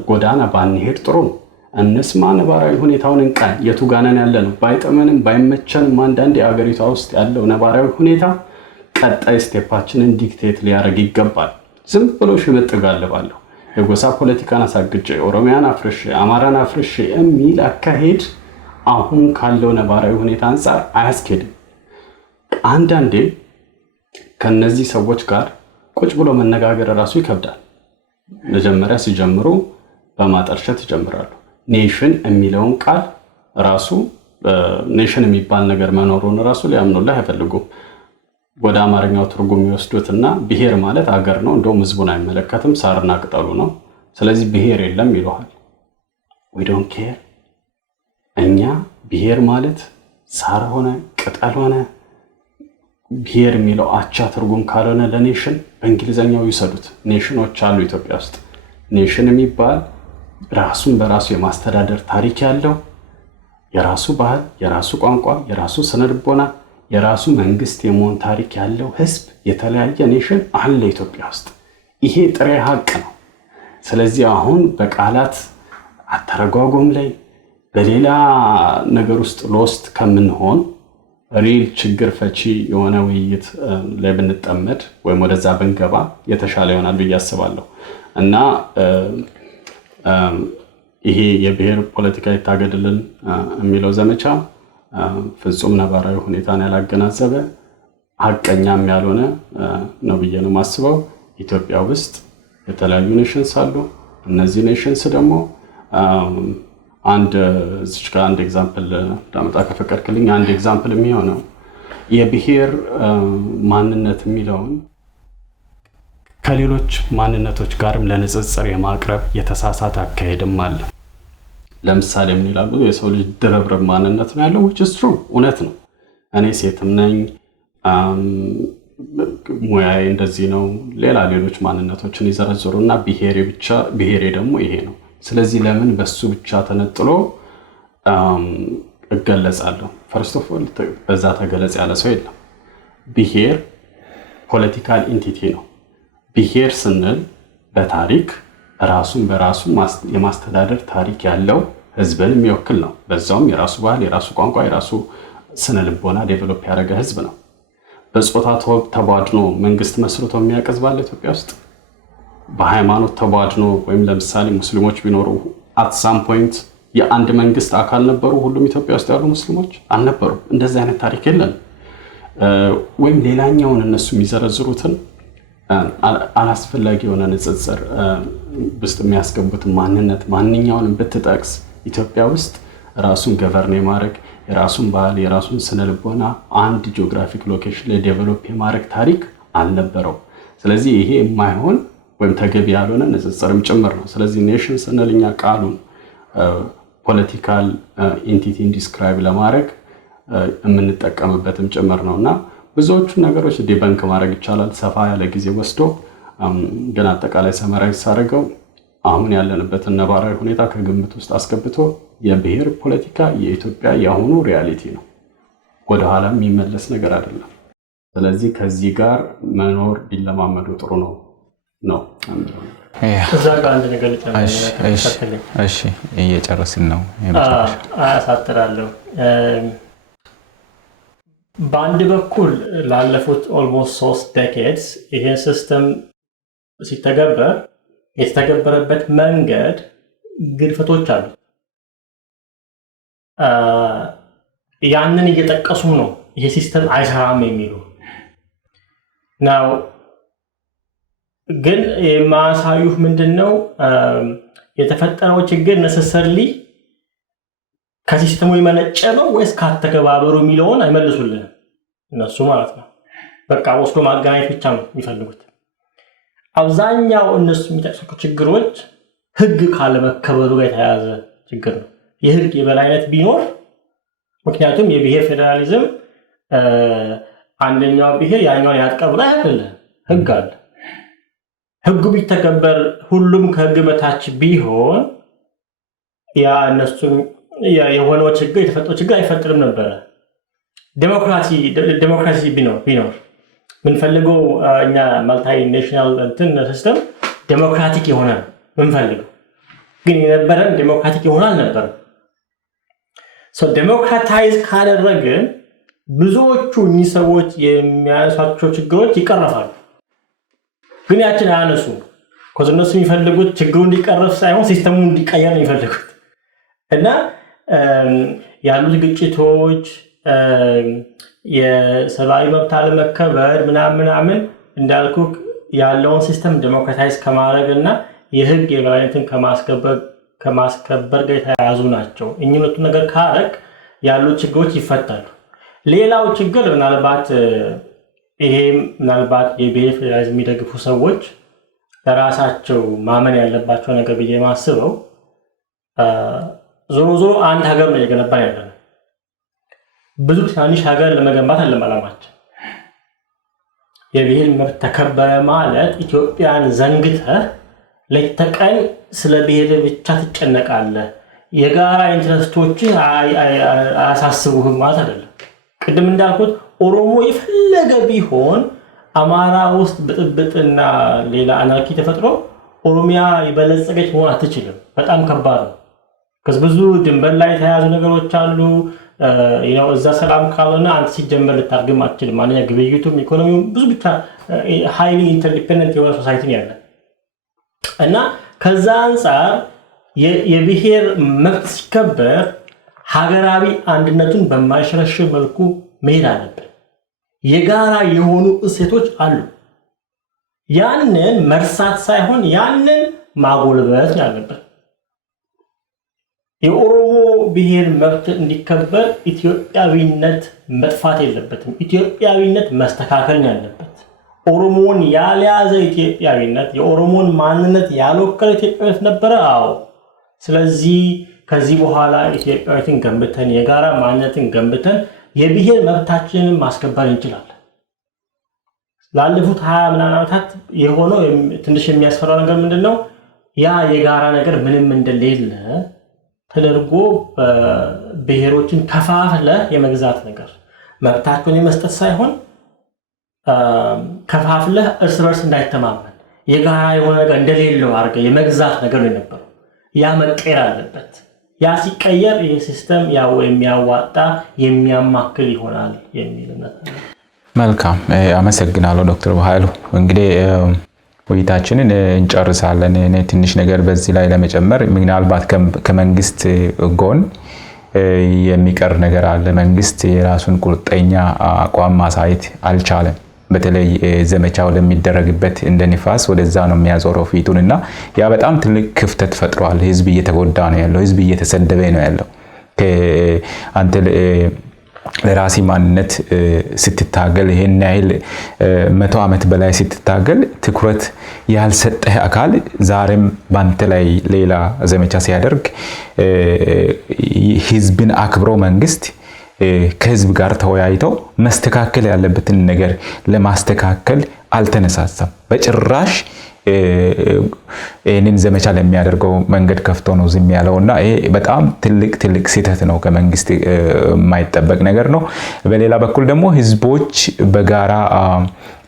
ጎዳና ባንሄድ ጥሩ ነው እንስማ ነባራዊ ሁኔታውን እንቃኝ የቱ ጋነን ያለ ነው ባይጠመንም ባይመቸንም አንዳንድ የአገሪቷ ውስጥ ያለው ነባራዊ ሁኔታ ቀጣይ ስቴፓችንን ዲክቴት ሊያደርግ ይገባል ዝም ብሎ ሽብጥ ጋለባለሁ የጎሳ ፖለቲካን አሳግጬ ኦሮሚያን አፍርሼ አማራን አፍርሼ የሚል አካሄድ አሁን ካለው ነባራዊ ሁኔታ አንፃር አያስኬድም አንዳንዴ ከነዚህ ሰዎች ጋር ቁጭ ብሎ መነጋገር ራሱ ይከብዳል መጀመሪያ ሲጀምሩ በማጠርሸት ይጀምራሉ ኔሽን የሚለውን ቃል ራሱ ኔሽን የሚባል ነገር መኖሩን ራሱ ሊያምኑልህ አይፈልጉም ወደ አማርኛው ትርጉም ይወስዱትና ብሔር ማለት ሀገር ነው እንደውም ህዝቡን አይመለከትም ሳርና ቅጠሉ ነው ስለዚህ ብሔር የለም ይሏል we don't care እኛ ብሔር ማለት ሳር ሆነ ቅጠል ሆነ ብሔር የሚለው አቻ ትርጉም ካልሆነ ለኔሽን በእንግሊዘኛው ይሰዱት ኔሽኖች አሉ ኢትዮጵያ ውስጥ ኔሽን የሚባል ራሱን በራሱ የማስተዳደር ታሪክ ያለው የራሱ ባህል የራሱ ቋንቋ የራሱ ስነልቦና የራሱ መንግስት የመሆን ታሪክ ያለው ህዝብ የተለያየ ኔሽን አለ ኢትዮጵያ ውስጥ ይሄ ጥሬ ሀቅ ነው ስለዚህ አሁን በቃላት አተረጓጎም ላይ በሌላ ነገር ውስጥ ሎስት ከምንሆን ሪል ችግር ፈቺ የሆነ ውይይት ላይ ብንጠመድ ወይም ወደዛ ብንገባ የተሻለ ይሆናል ብዬ አስባለሁ እና ይሄ የብሔር ፖለቲካ ይታገድልን የሚለው ዘመቻ ፍጹም ነባራዊ ሁኔታን ያላገናዘበ ሀቀኛም ያልሆነ ነው ብዬ ነው ማስበው ኢትዮጵያ ውስጥ የተለያዩ ኔሽንስ አሉ እነዚህ ኔሽንስ ደግሞ አንድ እዚህ ጋር አንድ ኤግዛምፕል ዳመጣ ከፈቀድክልኝ አንድ ኤግዛምፕል የሚሆነው የብሔር ማንነት የሚለውን ከሌሎች ማንነቶች ጋርም ለንጽጽር የማቅረብ የተሳሳተ አካሄድም አለ ለምሳሌ ምን ይላሉ የሰው ልጅ ድርብርብ ማንነት ነው ያለው which is true እውነት ነው እኔ ሴትም ነኝ ሙያዬ እንደዚህ ነው ሌሎች ማንነቶችን ይዘረዝሩና ብሔሬ ደግሞ ይሄ ነው ስለዚህ ለምን በሱ ብቻ ተነጥሎ እገለጻለሁ first of all በዛ ተገለጽ ያለ ሰው የለም ብሔር ፖለቲካል ኢንቲቲ ነው ብሔር ስንል በታሪክ ራሱን በራሱ የማስተዳደር ታሪክ ያለው ህዝብን የሚወክል ነው በዛውም የራሱ ባህል የራሱ ቋንቋ የራሱ ስነልቦና ዴቨሎፕ ያደረገ ህዝብ ነው በጾታ ተቧድኖ መንግስት መስርቶ የሚያቀዝ ባለ ኢትዮጵያ ውስጥ በሃይማኖት ተቧድኖ ወይም ለምሳሌ ሙስሊሞች ቢኖሩ at some point የአንድ መንግስት አካል ነበሩ ሁሉም ኢትዮጵያ ውስጥ ያሉ ሙስሊሞች አልነበሩ እንደዚህ አይነት ታሪክ የለም ወይም ሌላኛውን እነሱ የሚዘረዝሩትን አላስፈላጊ የሆነ ንጽጽር ውስጥ የሚያስገቡት ማንነት ማንኛውንም ብትጠቅስ ኢትዮጵያ ውስጥ ራሱን ገቨርን የማድረግ የራሱን ባህል የራሱን ስነልቦና አንድ ጂኦግራፊክ ሎኬሽን ላይ ዴቨሎፕ የማድረግ ታሪክ አልነበረው ስለዚህ ይሄ የማይሆን ወይም ተገቢ ያልሆነ ንጽጽርም ጭምር ነው ስለዚህ ኔሽን ስንልኛ ቃሉን ፖለቲካል ኢንቲቲን ዲስክራይብ ለማድረግ የምንጠቀምበትም ጭምር ነውና ብዙዎቹ ነገሮች ዲበንክ ማድረግ ይቻላል ሰፋ ያለ ጊዜ ወስዶ ግን አጠቃላይ ሰመራይዝ ሳደርገው አሁን ያለንበትን ነባራዊ ሁኔታ ከግምት ውስጥ አስገብቶ የብሔር ፖለቲካ የኢትዮጵያ የአሁኑ ሪያሊቲ ነው ወደ ኋላ የሚመለስ ነገር አይደለም ስለዚህ ከዚህ ጋር መኖር ቢለማመዱ ጥሩ ነው እዛ ጋር አንድ ነገር ልጨምር እሺ እየጨረስን ነው አሳጥራለሁ በአንድ በኩል ላለፉት almost 3 decades ይሄ ሲስተም ሲተገበር የተተገበረበት መንገድ ግድፈቶች አሉ ያንን እየጠቀሱ ነው ይሄ ሲስተም አይሰራም የሚሉ now ግን የማሳዩህ ምንድነው የተፈጠረው ችግር necessarily ከሲስተሙ የመነጨ ነው ወይስ ካተገባበሩ የሚለውን አይመልሱልን እነሱ ማለት ነው በቃ ወስዶ ማገናኘት ብቻ ነው የሚፈልጉት አብዛኛው እነሱ የሚጠቅሱት ችግሮች ህግ ካለመከበሩ ጋር የተያያዘ ችግር ነው የህግ የበላይነት ቢኖር ምክንያቱም የብሔር ፌደራሊዝም አንደኛው ብሔር ያኛውን ያጥቀብላ አይደለም ህግ አለ ህጉ ቢተከበር ሁሉም ከህግ በታች ቢሆን ያ እነሱ የሆነው ችግር የተፈጠረው ችግር አይፈጠርም ነበር ዴሞክራሲ ቢኖር ምን ፈልገው እኛ ማልታይ ናሽናል እንትን ሲስተም ዴሞክራቲክ የሆነ ምን ፈልገው ግን የነበረን ዴሞክራቲክ ይሆናል ነበር ሶ ዴሞክራታይዝ ካደረገ ብዙዎቹ ሰዎች የሚያነሷቸው ችግሮች ይቀርፋሉ ግን ያችን አያነሱ ኮዝነሱ የሚፈልጉት ችግሩ እንዲቀርፍ ሳይሆን ሲስተሙ እንዲቀየር ነው የሚፈልጉት እና ያሉት ግጭቶች የሰብአዊ መብት አለመከበር ምናምን እንዳልኩ ያለውን ሲስተም ዴሞክራታይዝ ከማድረግና የህግ የበላይነትን ከማስከበር ጋር የተያያዙ ናቸው እኚህቱ ነገር ካረክ ያሉት ችግሮች ይፈታሉ ሌላው ችግር ምናልባት ይሄ ምናልባት የብሔር ፌዴራሊዝም የሚደግፉ ሰዎች ለራሳቸው ማመን ያለባቸው ነገር ብዬ ማስበው ዞሮ ዞሮ አንድ ሀገር ነው የገነባን ያለነው። ብዙ ትናንሽ ሀገር ለመገንባት አለማላማችን። የብሔር መብት ተከበረ ማለት ኢትዮጵያን ዘንግተህ ለተቀን ስለ ብሔር ብቻ ትጨነቃለህ፣ የጋራ ኢንትረስቶች አያሳስቡህም ማለት አይደለም። ቅድም እንዳልኩት ኦሮሞ የፈለገ ቢሆን አማራ ውስጥ ብጥብጥና ሌላ አናርኪ ተፈጥሮ ኦሮሚያ የበለጸገች መሆን አትችልም። በጣም ከባድ ነው። ብዙ ድንበር ላይ የተያዙ ነገሮች አሉ። እዛ ሰላም ካልሆነ አንተ ሲጀመር ልታርግም አትችልም። ማንኛ ግብይቱም ኢኮኖሚውም ብዙ ብቻ ሃይሊ ኢንተርዲፔንደንት የሆነ ሶሳይቲ ነው ያለ እና ከዛ አንፃር የብሔር መብት ሲከበር ሀገራዊ አንድነቱን በማይሸረሽር መልኩ መሄድ አለበት። የጋራ የሆኑ እሴቶች አሉ። ያንን መርሳት ሳይሆን ያንን ማጎልበት ያለበት። የኦሮሞ ብሔር መብት እንዲከበር ኢትዮጵያዊነት መጥፋት የለበትም። ኢትዮጵያዊነት መስተካከል ያለበት። ኦሮሞን ያልያዘ ኢትዮጵያዊነት፣ የኦሮሞን ማንነት ያልወከለ ኢትዮጵያዊነት ነበረ። አዎ። ስለዚህ ከዚህ በኋላ ኢትዮጵያዊነትን ገንብተን የጋራ ማንነትን ገንብተን የብሔር መብታችንን ማስከበር እንችላለን። ላለፉት 20 ምናምን ዓመታት የሆነው ትንሽ የሚያስፈራ ነገር ምንድነው? ያ የጋራ ነገር ምንም እንደሌለ ተደርጎ ብሔሮችን ከፋፍለ የመግዛት ነገር፣ መብታቸውን የመስጠት ሳይሆን ከፋፍለ እርስ በርስ እንዳይተማመን የጋራ የሆነ ነገር እንደሌለው አድርገህ የመግዛት ነገር ነው የነበረው። ያ መቀየር አለበት። ያ ሲቀየር ይሄ ሲስተም ያው የሚያዋጣ የሚያማክል ይሆናል የሚል ነው። መልካም አመሰግናለሁ ዶክተር በኃይሉ። እንግዲህ ውይይታችንን እንጨርሳለን። እኔ ትንሽ ነገር በዚህ ላይ ለመጨመር ምናልባት ከመንግስት ጎን የሚቀር ነገር አለ። መንግስት የራሱን ቁርጠኛ አቋም ማሳየት አልቻለም። በተለይ ዘመቻ ወደሚደረግበት እንደ ንፋስ ወደዛ ነው የሚያዞረው ፊቱንና ያ በጣም ትልቅ ክፍተት ፈጥሯል። ህዝብ እየተጎዳ ነው ያለው፣ ህዝብ እየተሰደበ ነው ያለው። አንተ ለራሲ ማንነት ስትታገል ይሄን ያህል 100 ዓመት በላይ ስትታገል ትኩረት ያልሰጠህ አካል ዛሬም ባንተ ላይ ሌላ ዘመቻ ሲያደርግ ህዝብን አክብሮ መንግስት ከህዝብ ጋር ተወያይተው መስተካከል ያለበትን ነገር ለማስተካከል አልተነሳሳም በጭራሽ። ይሄንን ዘመቻ ለሚያደርገው መንገድ ከፍቶ ነው ዝም ያለውና ይሄ በጣም ትልቅ ስህተት ነው፣ ከመንግስት የማይጠበቅ ነገር ነው። በሌላ በኩል ደግሞ ህዝቦች በጋራ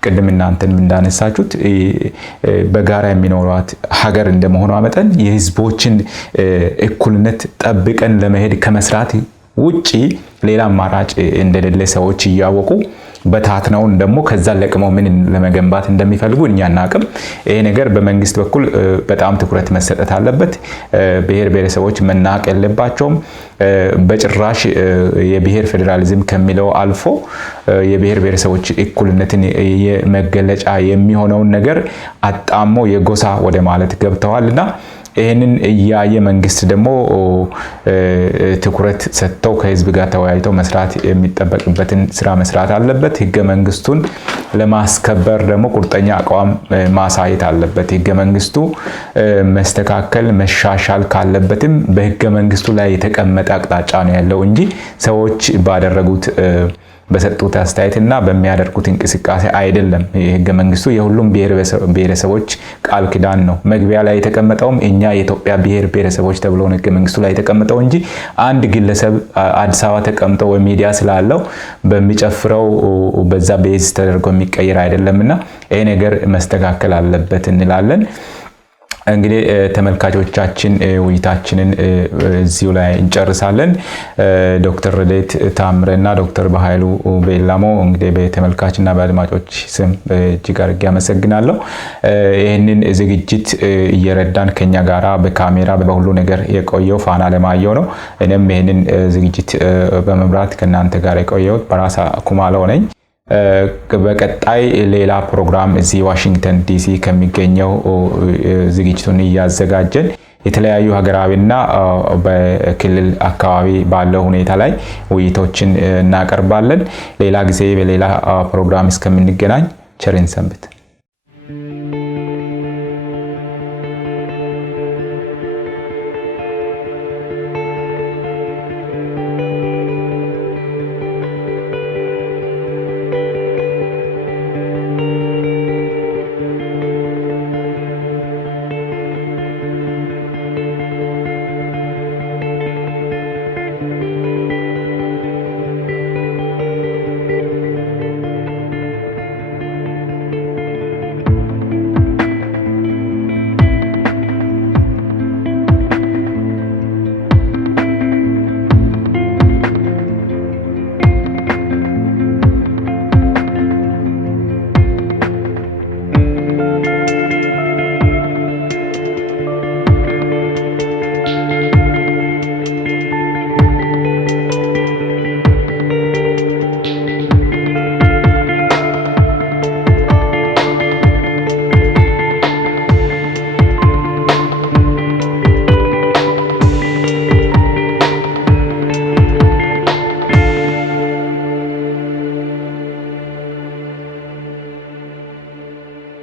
ቅድም እናንተን እንዳነሳችሁት በጋራ የሚኖሯት ሀገር እንደመሆኗ መጠን የህዝቦችን እኩልነት ጠብቀን ለመሄድ ከመስራት ውጪ ሌላ አማራጭ እንደሌለ ሰዎች እያወቁ በታትነውን ደግሞ ከዛ ለቅመው ምን ለመገንባት እንደሚፈልጉ እኛ እናቅም። ይሄ ነገር በመንግስት በኩል በጣም ትኩረት መሰጠት አለበት። ብሔር ብሔረሰቦች መናቅ የለባቸውም። በጭራሽ የብሔር ፌዴራሊዝም ከሚለው አልፎ የብሔር ብሔረሰቦች እኩልነትን የመገለጫ የሚሆነውን ነገር አጣሞ የጎሳ ወደ ማለት ገብተዋልና ይሄንን ያየ መንግስት ደግሞ ትኩረት ሰጥተው ከህዝብ ጋር ተወያይተው መስራት የሚጠበቅበትን ስራ መስራት አለበት። ህገ መንግስቱን ለማስከበር ደግሞ ቁርጠኛ አቋም ማሳየት አለበት። ህገ መንግስቱ መስተካከል መሻሻል ካለበትም በህገ መንግስቱ ላይ የተቀመጠ አቅጣጫ ነው ያለው እንጂ ሰዎች ባደረጉት በሰጡት አስተያየትና በሚያደርጉት እንቅስቃሴ አይደለም። የህገ መንግስቱ የሁሉም ብሔረሰቦች ቃል ኪዳን ነው። መግቢያ ላይ የተቀመጠውም እኛ የኢትዮጵያ ብሔር ብሔረሰቦች ተብሎ ህገ መንግስቱ ላይ የተቀመጠው እንጂ አንድ ግለሰብ አዲስ አበባ ተቀምጦ ወይ ሚዲያ ስላለው በሚጨፍረው በዛ ቤዝ ተደርጎ የሚቀየር አይደለምና ይሄ ነገር መስተካከል አለበት እንላለን። እንግዲህ ተመልካቾቻችን ውይይታችንን እዚሁ ላይ እንጨርሳለን። ዶክተር ረዴት ታምረና ዶክተር በኃይሉ ቤላሞ እንግዲህ በተመልካችና በአድማጮች ስም እጅግ አድርጌ አመሰግናለሁ። ይህንን ዝግጅት እየረዳን ከኛ ጋራ በካሜራ በሁሉ ነገር የቆየው ፋና ለማየው ነው። እኔም ይህንን ዝግጅት በመምራት ከናንተ ጋር የቆየሁት በራሳ ኩማለው ነኝ። በቀጣይ ሌላ ፕሮግራም እዚህ ዋሽንግተን ዲሲ ከሚገኘው ዝግጅቱን እያዘጋጀን የተለያዩ ሀገራዊና በክልል አካባቢ ባለው ሁኔታ ላይ ውይይቶችን እናቀርባለን። ሌላ ጊዜ በሌላ ፕሮግራም እስከምንገናኝ ቸርን ሰንብት።